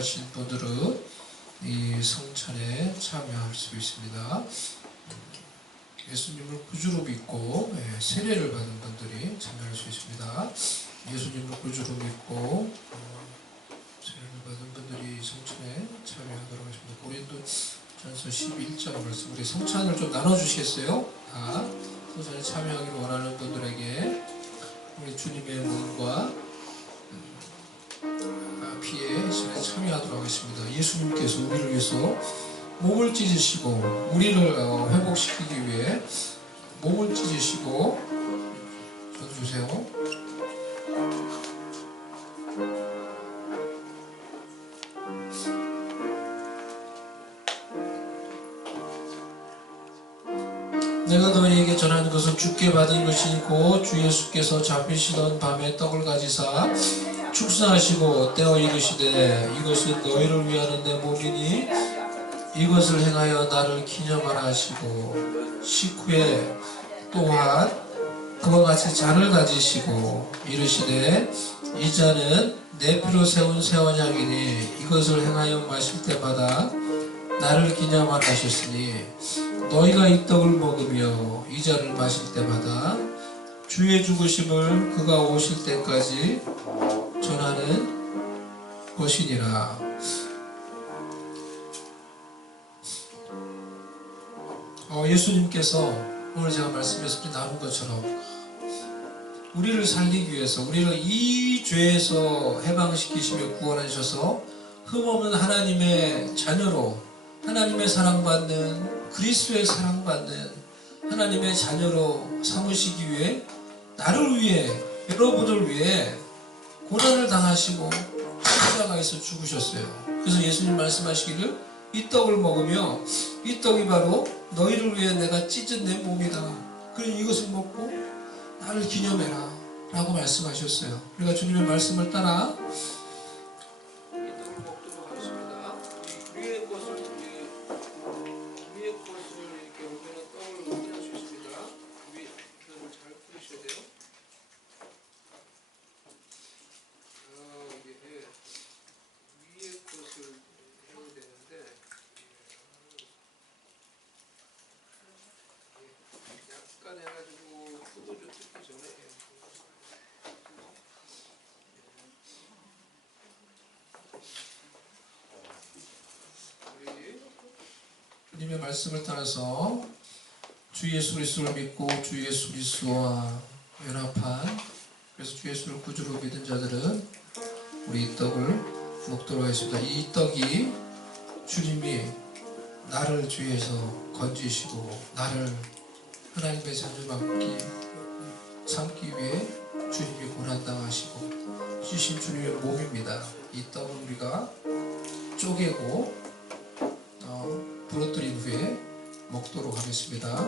원하신 분들은 이 성찬에 참여할 수 있습니다. 예수님을 구주로 믿고 세례를 받은 분들이 참여할 수 있습니다. 예수님을 구주로 믿고 세례를 받은 분들이 성찬에 참여하도록 하십니다. 고린도전서 11장 말씀, 우리 성찬을 좀 나눠주시겠어요? 다 성찬에 참여하기를 원하는 분들에게 우리 주님의 몸과 피에 신에 참여하도록 하겠습니다. 예수님께서 우리를 위해서 몸을 찢으시고 우리를 회복시키기 위해 몸을 찢으시고 주세요. 내가 너희에게 전하는 것은 주께 받은 것이고 주 예수께서 잡히시던 밤에 떡을 가지사 축사하시고 떼어 이르시되 이것은 너희를 위하는 내 몸이니 이것을 행하여 나를 기념하라 하시고 식후에 또한 그와 같이 잔을 가지시고 이르시되 이 잔은 내 피로 세운 새 언약이니 이것을 행하여 마실 때마다 나를 기념하라 하셨으니 너희가 이 떡을 먹으며 이 잔을 마실 때마다 주의 죽으심을 그가 오실 때까지 전하는 것이니라. 예수님께서 오늘 제가 말씀에서 나눈 것처럼 우리를 살리기 위해서 우리를 이 죄에서 해방시키시며 구원하셔서 흠없는 하나님의 자녀로 하나님의 사랑받는 그리스도의 사랑받는 하나님의 자녀로 삼으시기 위해 나를 위해 여러분을 위해 고난을 당하시고 십자가에서 죽으셨어요. 그래서 예수님 말씀하시기를 이 떡을 먹으며 이 떡이 바로 너희를 위해 내가 찢은 내 몸이다. 그러니 이것을 먹고 나를 기념해라 라고 말씀하셨어요. 우리가 주님의 말씀을 따라 이 떡을 먹도록 하겠습니다. 위에 것을 이렇게 오면 떡을 확인할 수 있습니다. 위에 떡을 잘 뿌리셔야 돼요. 위에 것을 해야 되는데 약간 해가지고 후드를 뜯기 전에 주님의 말씀을 따라서 주 예수 그리스도를 믿고 주 예수 그리스도와 연합한 그래서 주 예수를 구주로 믿은 자들은 우리 이 떡을 먹도록 하겠습니다. 이 떡이 주님이 나를 주에서 건지시고 나를 하나님의 자녀 삼기 위해 주님이 고난당하시고 주신 주님의 몸입니다. 이 떡을 우리가 쪼개고 부러뜨린 후에 먹도록 하겠습니다.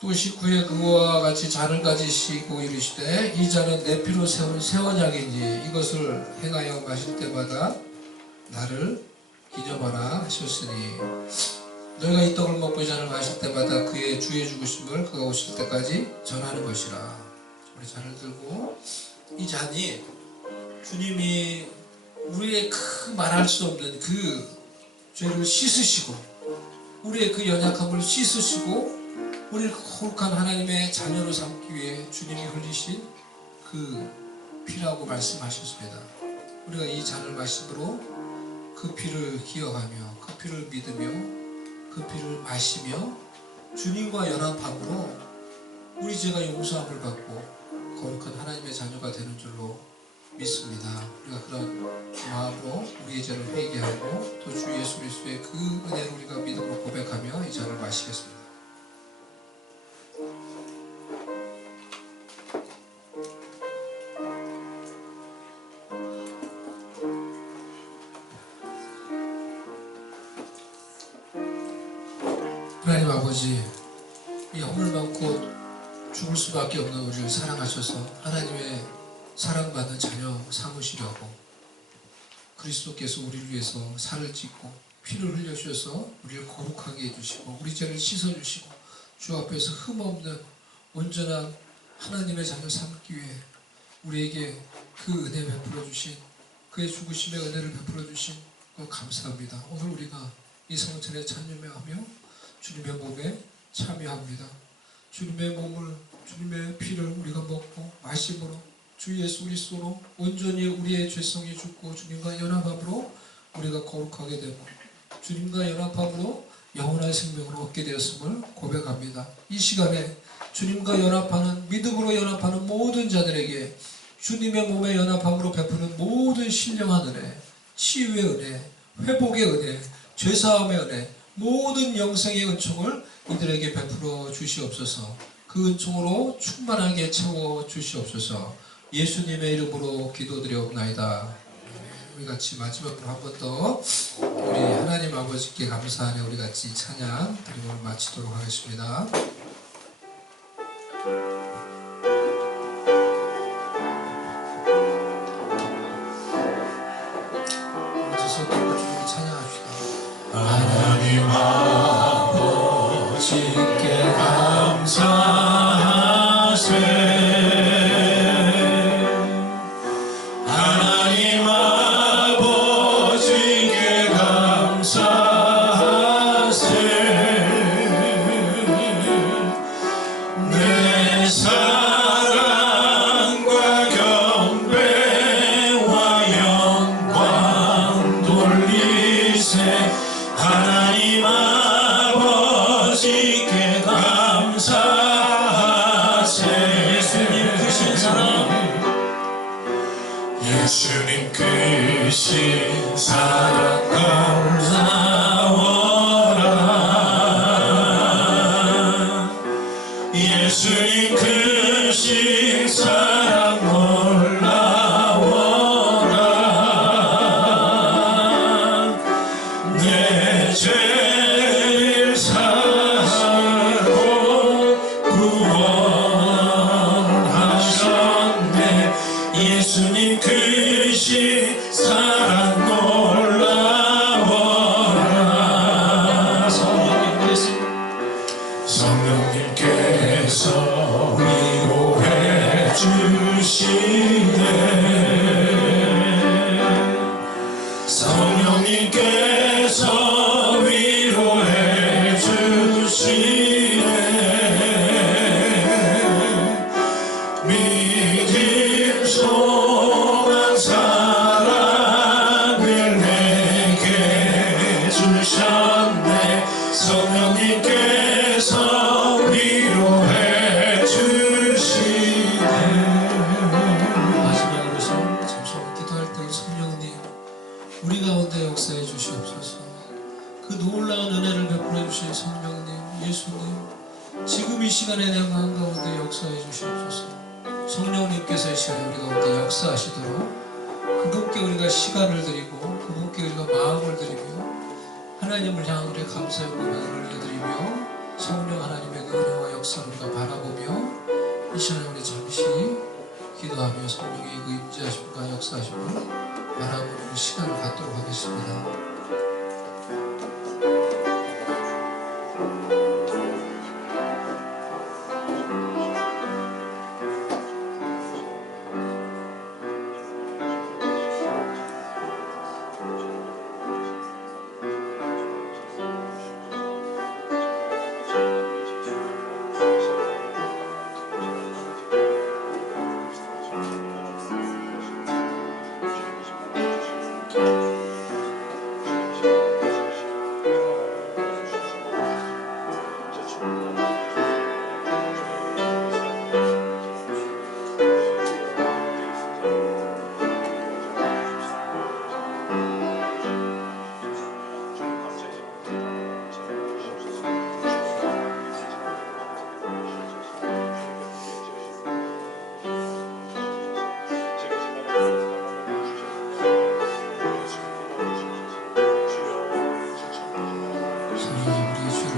또 식후에 그와 같이 잔을 가지시고 이르시되 이 잔은 내 피로 세운 새 언약이니 이것을 행하여 마실 때마다 나를 기념하라 하셨으니 너희가 이 떡을 먹고 이 잔을 마실 때마다 그의 주의 죽으심을 그가 오실 때까지 전하는 것이라. 우리 잔을 들고 이 잔이 주님이 우리의 그 말할 수 없는 그 죄를 씻으시고 우리의 그 연약함을 씻으시고 우리를 거룩한 하나님의 자녀로 삼기 위해 주님이 흘리신 그 피라고 말씀하셨습니다. 우리가 이 잔을 마심으로 그 피를 기억하며 그 피를 믿으며 그 피를 마시며 주님과 연합함으로 우리 죄가 용서함을 받고 거룩한 하나님의 자녀가 되는 줄로 믿습니다. 우리가 그런 마음으로 우리의 죄를 회개하고 또 주 예수 그리스도의 그 은혜를 우리가 믿음으로 고백하며 이 잔을 마시겠습니다. 하나님 아버지, 이 허물 많고 죽을 수밖에 없는 우리를 사랑하셔서 하나님의 사랑받는 자녀 삼으시려고 그리스도께서 우리를 위해서 살을 찢고 피를 흘려주셔서 우리를 거룩하게 해주시고 우리 죄를 씻어주시고 주 앞에서 흠없는 온전한 하나님의 자녀 삼기 위해 우리에게 그 은혜 베풀어 주신 그의 죽으심의 은혜를 베풀어 주신 것 감사합니다. 오늘 우리가 이 성찬에 참여하며 주님의 몸에 참여합니다. 주님의 몸을 주님의 피를 우리가 먹고 마심으로 주 예수 그리스도로 온전히 우리의 죄성이 죽고 주님과 연합함으로 우리가 거룩하게 되고 주님과 연합함으로 영원한 생명을 얻게 되었음을 고백합니다. 이 시간에 주님과 연합하는 믿음으로 연합하는 모든 자들에게 주님의 몸에 연합함으로 베푸는 모든 신령한 은혜, 치유의 은혜, 회복의 은혜, 죄사함의 은혜, 모든 영생의 은총을 이들에게 베풀어 주시옵소서. 그 은총으로 충만하게 채워 주시옵소서. 예수님의 이름으로 기도드리옵나이다. 우리 같이 마지막으로 한 번 더 우리 하나님 아버지께 감사하며 우리 같이 찬양 드리고 마치도록 하겠습니다. 하나님 아버지께 감사하세. 하나님 아버지께 감사하세. 내 사랑과 경배와 영광 돌리세. 하나님 아버지께 감사하세. 예수님 크신 사랑, 예수님 크신 사랑 놀라워라. 예수님 크신 사랑 놀라워라. 내 죄를 사하고 구원하셨네. 예수님 크신 사랑 놀라워라. 성령님께서 위로해 주시네. 성령님께서 위로해 주시네. 믿음 소망 사랑을 내게 주셨네. 성령님께서 위로해 주시네. 마지막으로서 잠시 기도할 때 성령님 우리 가운데 역사해 주시옵소서. 그 놀라운 은혜를 베풀어 주신 성령님, 예수님, 지금 이 시간에 내가 한가운데 역사해 주시옵소서. 성령님께서 이 시간에 우리 가운데 역사하시도록 그분께 우리가 시간을 드리고 그분께 우리가 마음을 드리며 하나님을 향한 우리의 감사의 고백을 올려드리며 성령 하나님의 그 은혜와 역사를 우리가 바라보며 이 시간에 우리 잠시 기도하며 성령의 그 임재하심과 역사하심을 바라보는 그 시간을 갖도록 하겠습니다.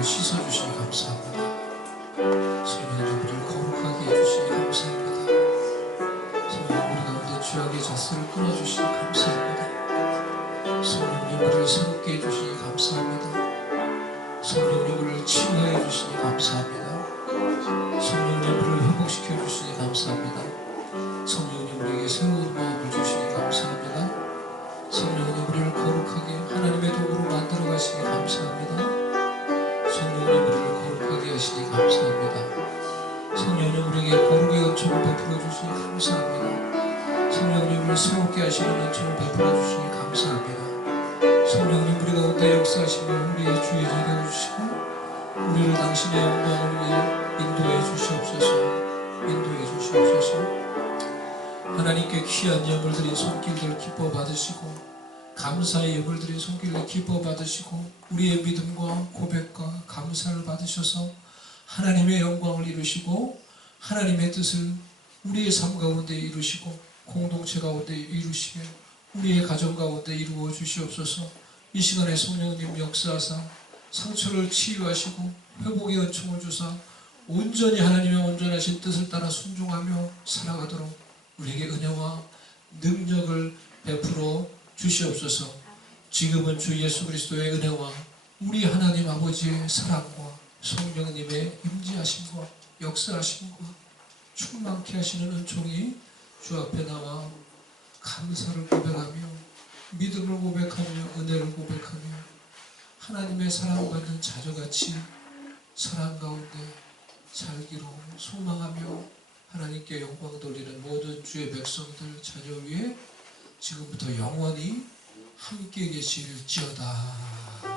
씻어주시니 감사합니다. 성령님 우리를 거룩하게 해주시니 감사합니다. 성령님 우리 가운데 죄악의 잣세를 끊어주시니 감사합니다. 성령님 우리를 새롭게 해주시니 감사합니다. 성령님 우리를 치유하여 주시니 감사합니다. 성령님 우리를 회복시켜 주시니 감사합니다. 성령님 우리에게 새로운 마음을 주시니 감사합니다. 성령님 우리를 거룩하게 하나님의 도구로 만들어 가시니 감사합니다. 성령님 우리를 거룩하게 하시니 감사합니다. 성령님 우리에게 거룩의 은총을 베풀어 주시니 감사합니다. 성령님 우리를 새롭게 하시는 은총을 베풀어 주시니 감사합니다. 성령님 우리 가운데 역사하시며 우리의 주의 되게 해주시고 우리를 당신의 영광을 위해 인도해 주시옵소서. 인도해 주시옵소서. 하나님께 귀한 예물 드린 손길들 기뻐 받으시고 감사의 예물 드린 손길들 기뻐 받으시고 우리의 믿음과 고백과 감사를 받으셔서 하나님의 영광을 이루시고 하나님의 뜻을 우리의 삶 가운데 이루시고 공동체 가운데 이루시며 우리의 가정 가운데 이루어 주시옵소서. 이 시간에 성령님 역사하사 상처를 치유하시고 회복의 은총을 주사 온전히 하나님의 온전하신 뜻을 따라 순종하며 살아가도록 우리에게 은혜와 능력을 베풀어 주시옵소서. 지금은 주 예수 그리스도의 은혜와 우리 하나님 아버지의 사랑과 성령님의 임재하심과 역사하심과 충만케 하시는 은총이 주 앞에 나와 감사를 고백하며 믿음을 고백하며 은혜를 고백하며 하나님의 사랑받는 자녀같이 사랑 가운데 살기로 소망하며 하나님께 영광 돌리는 모든 주의 백성들 자녀 위에 지금부터 영원히 함께 계실지어다.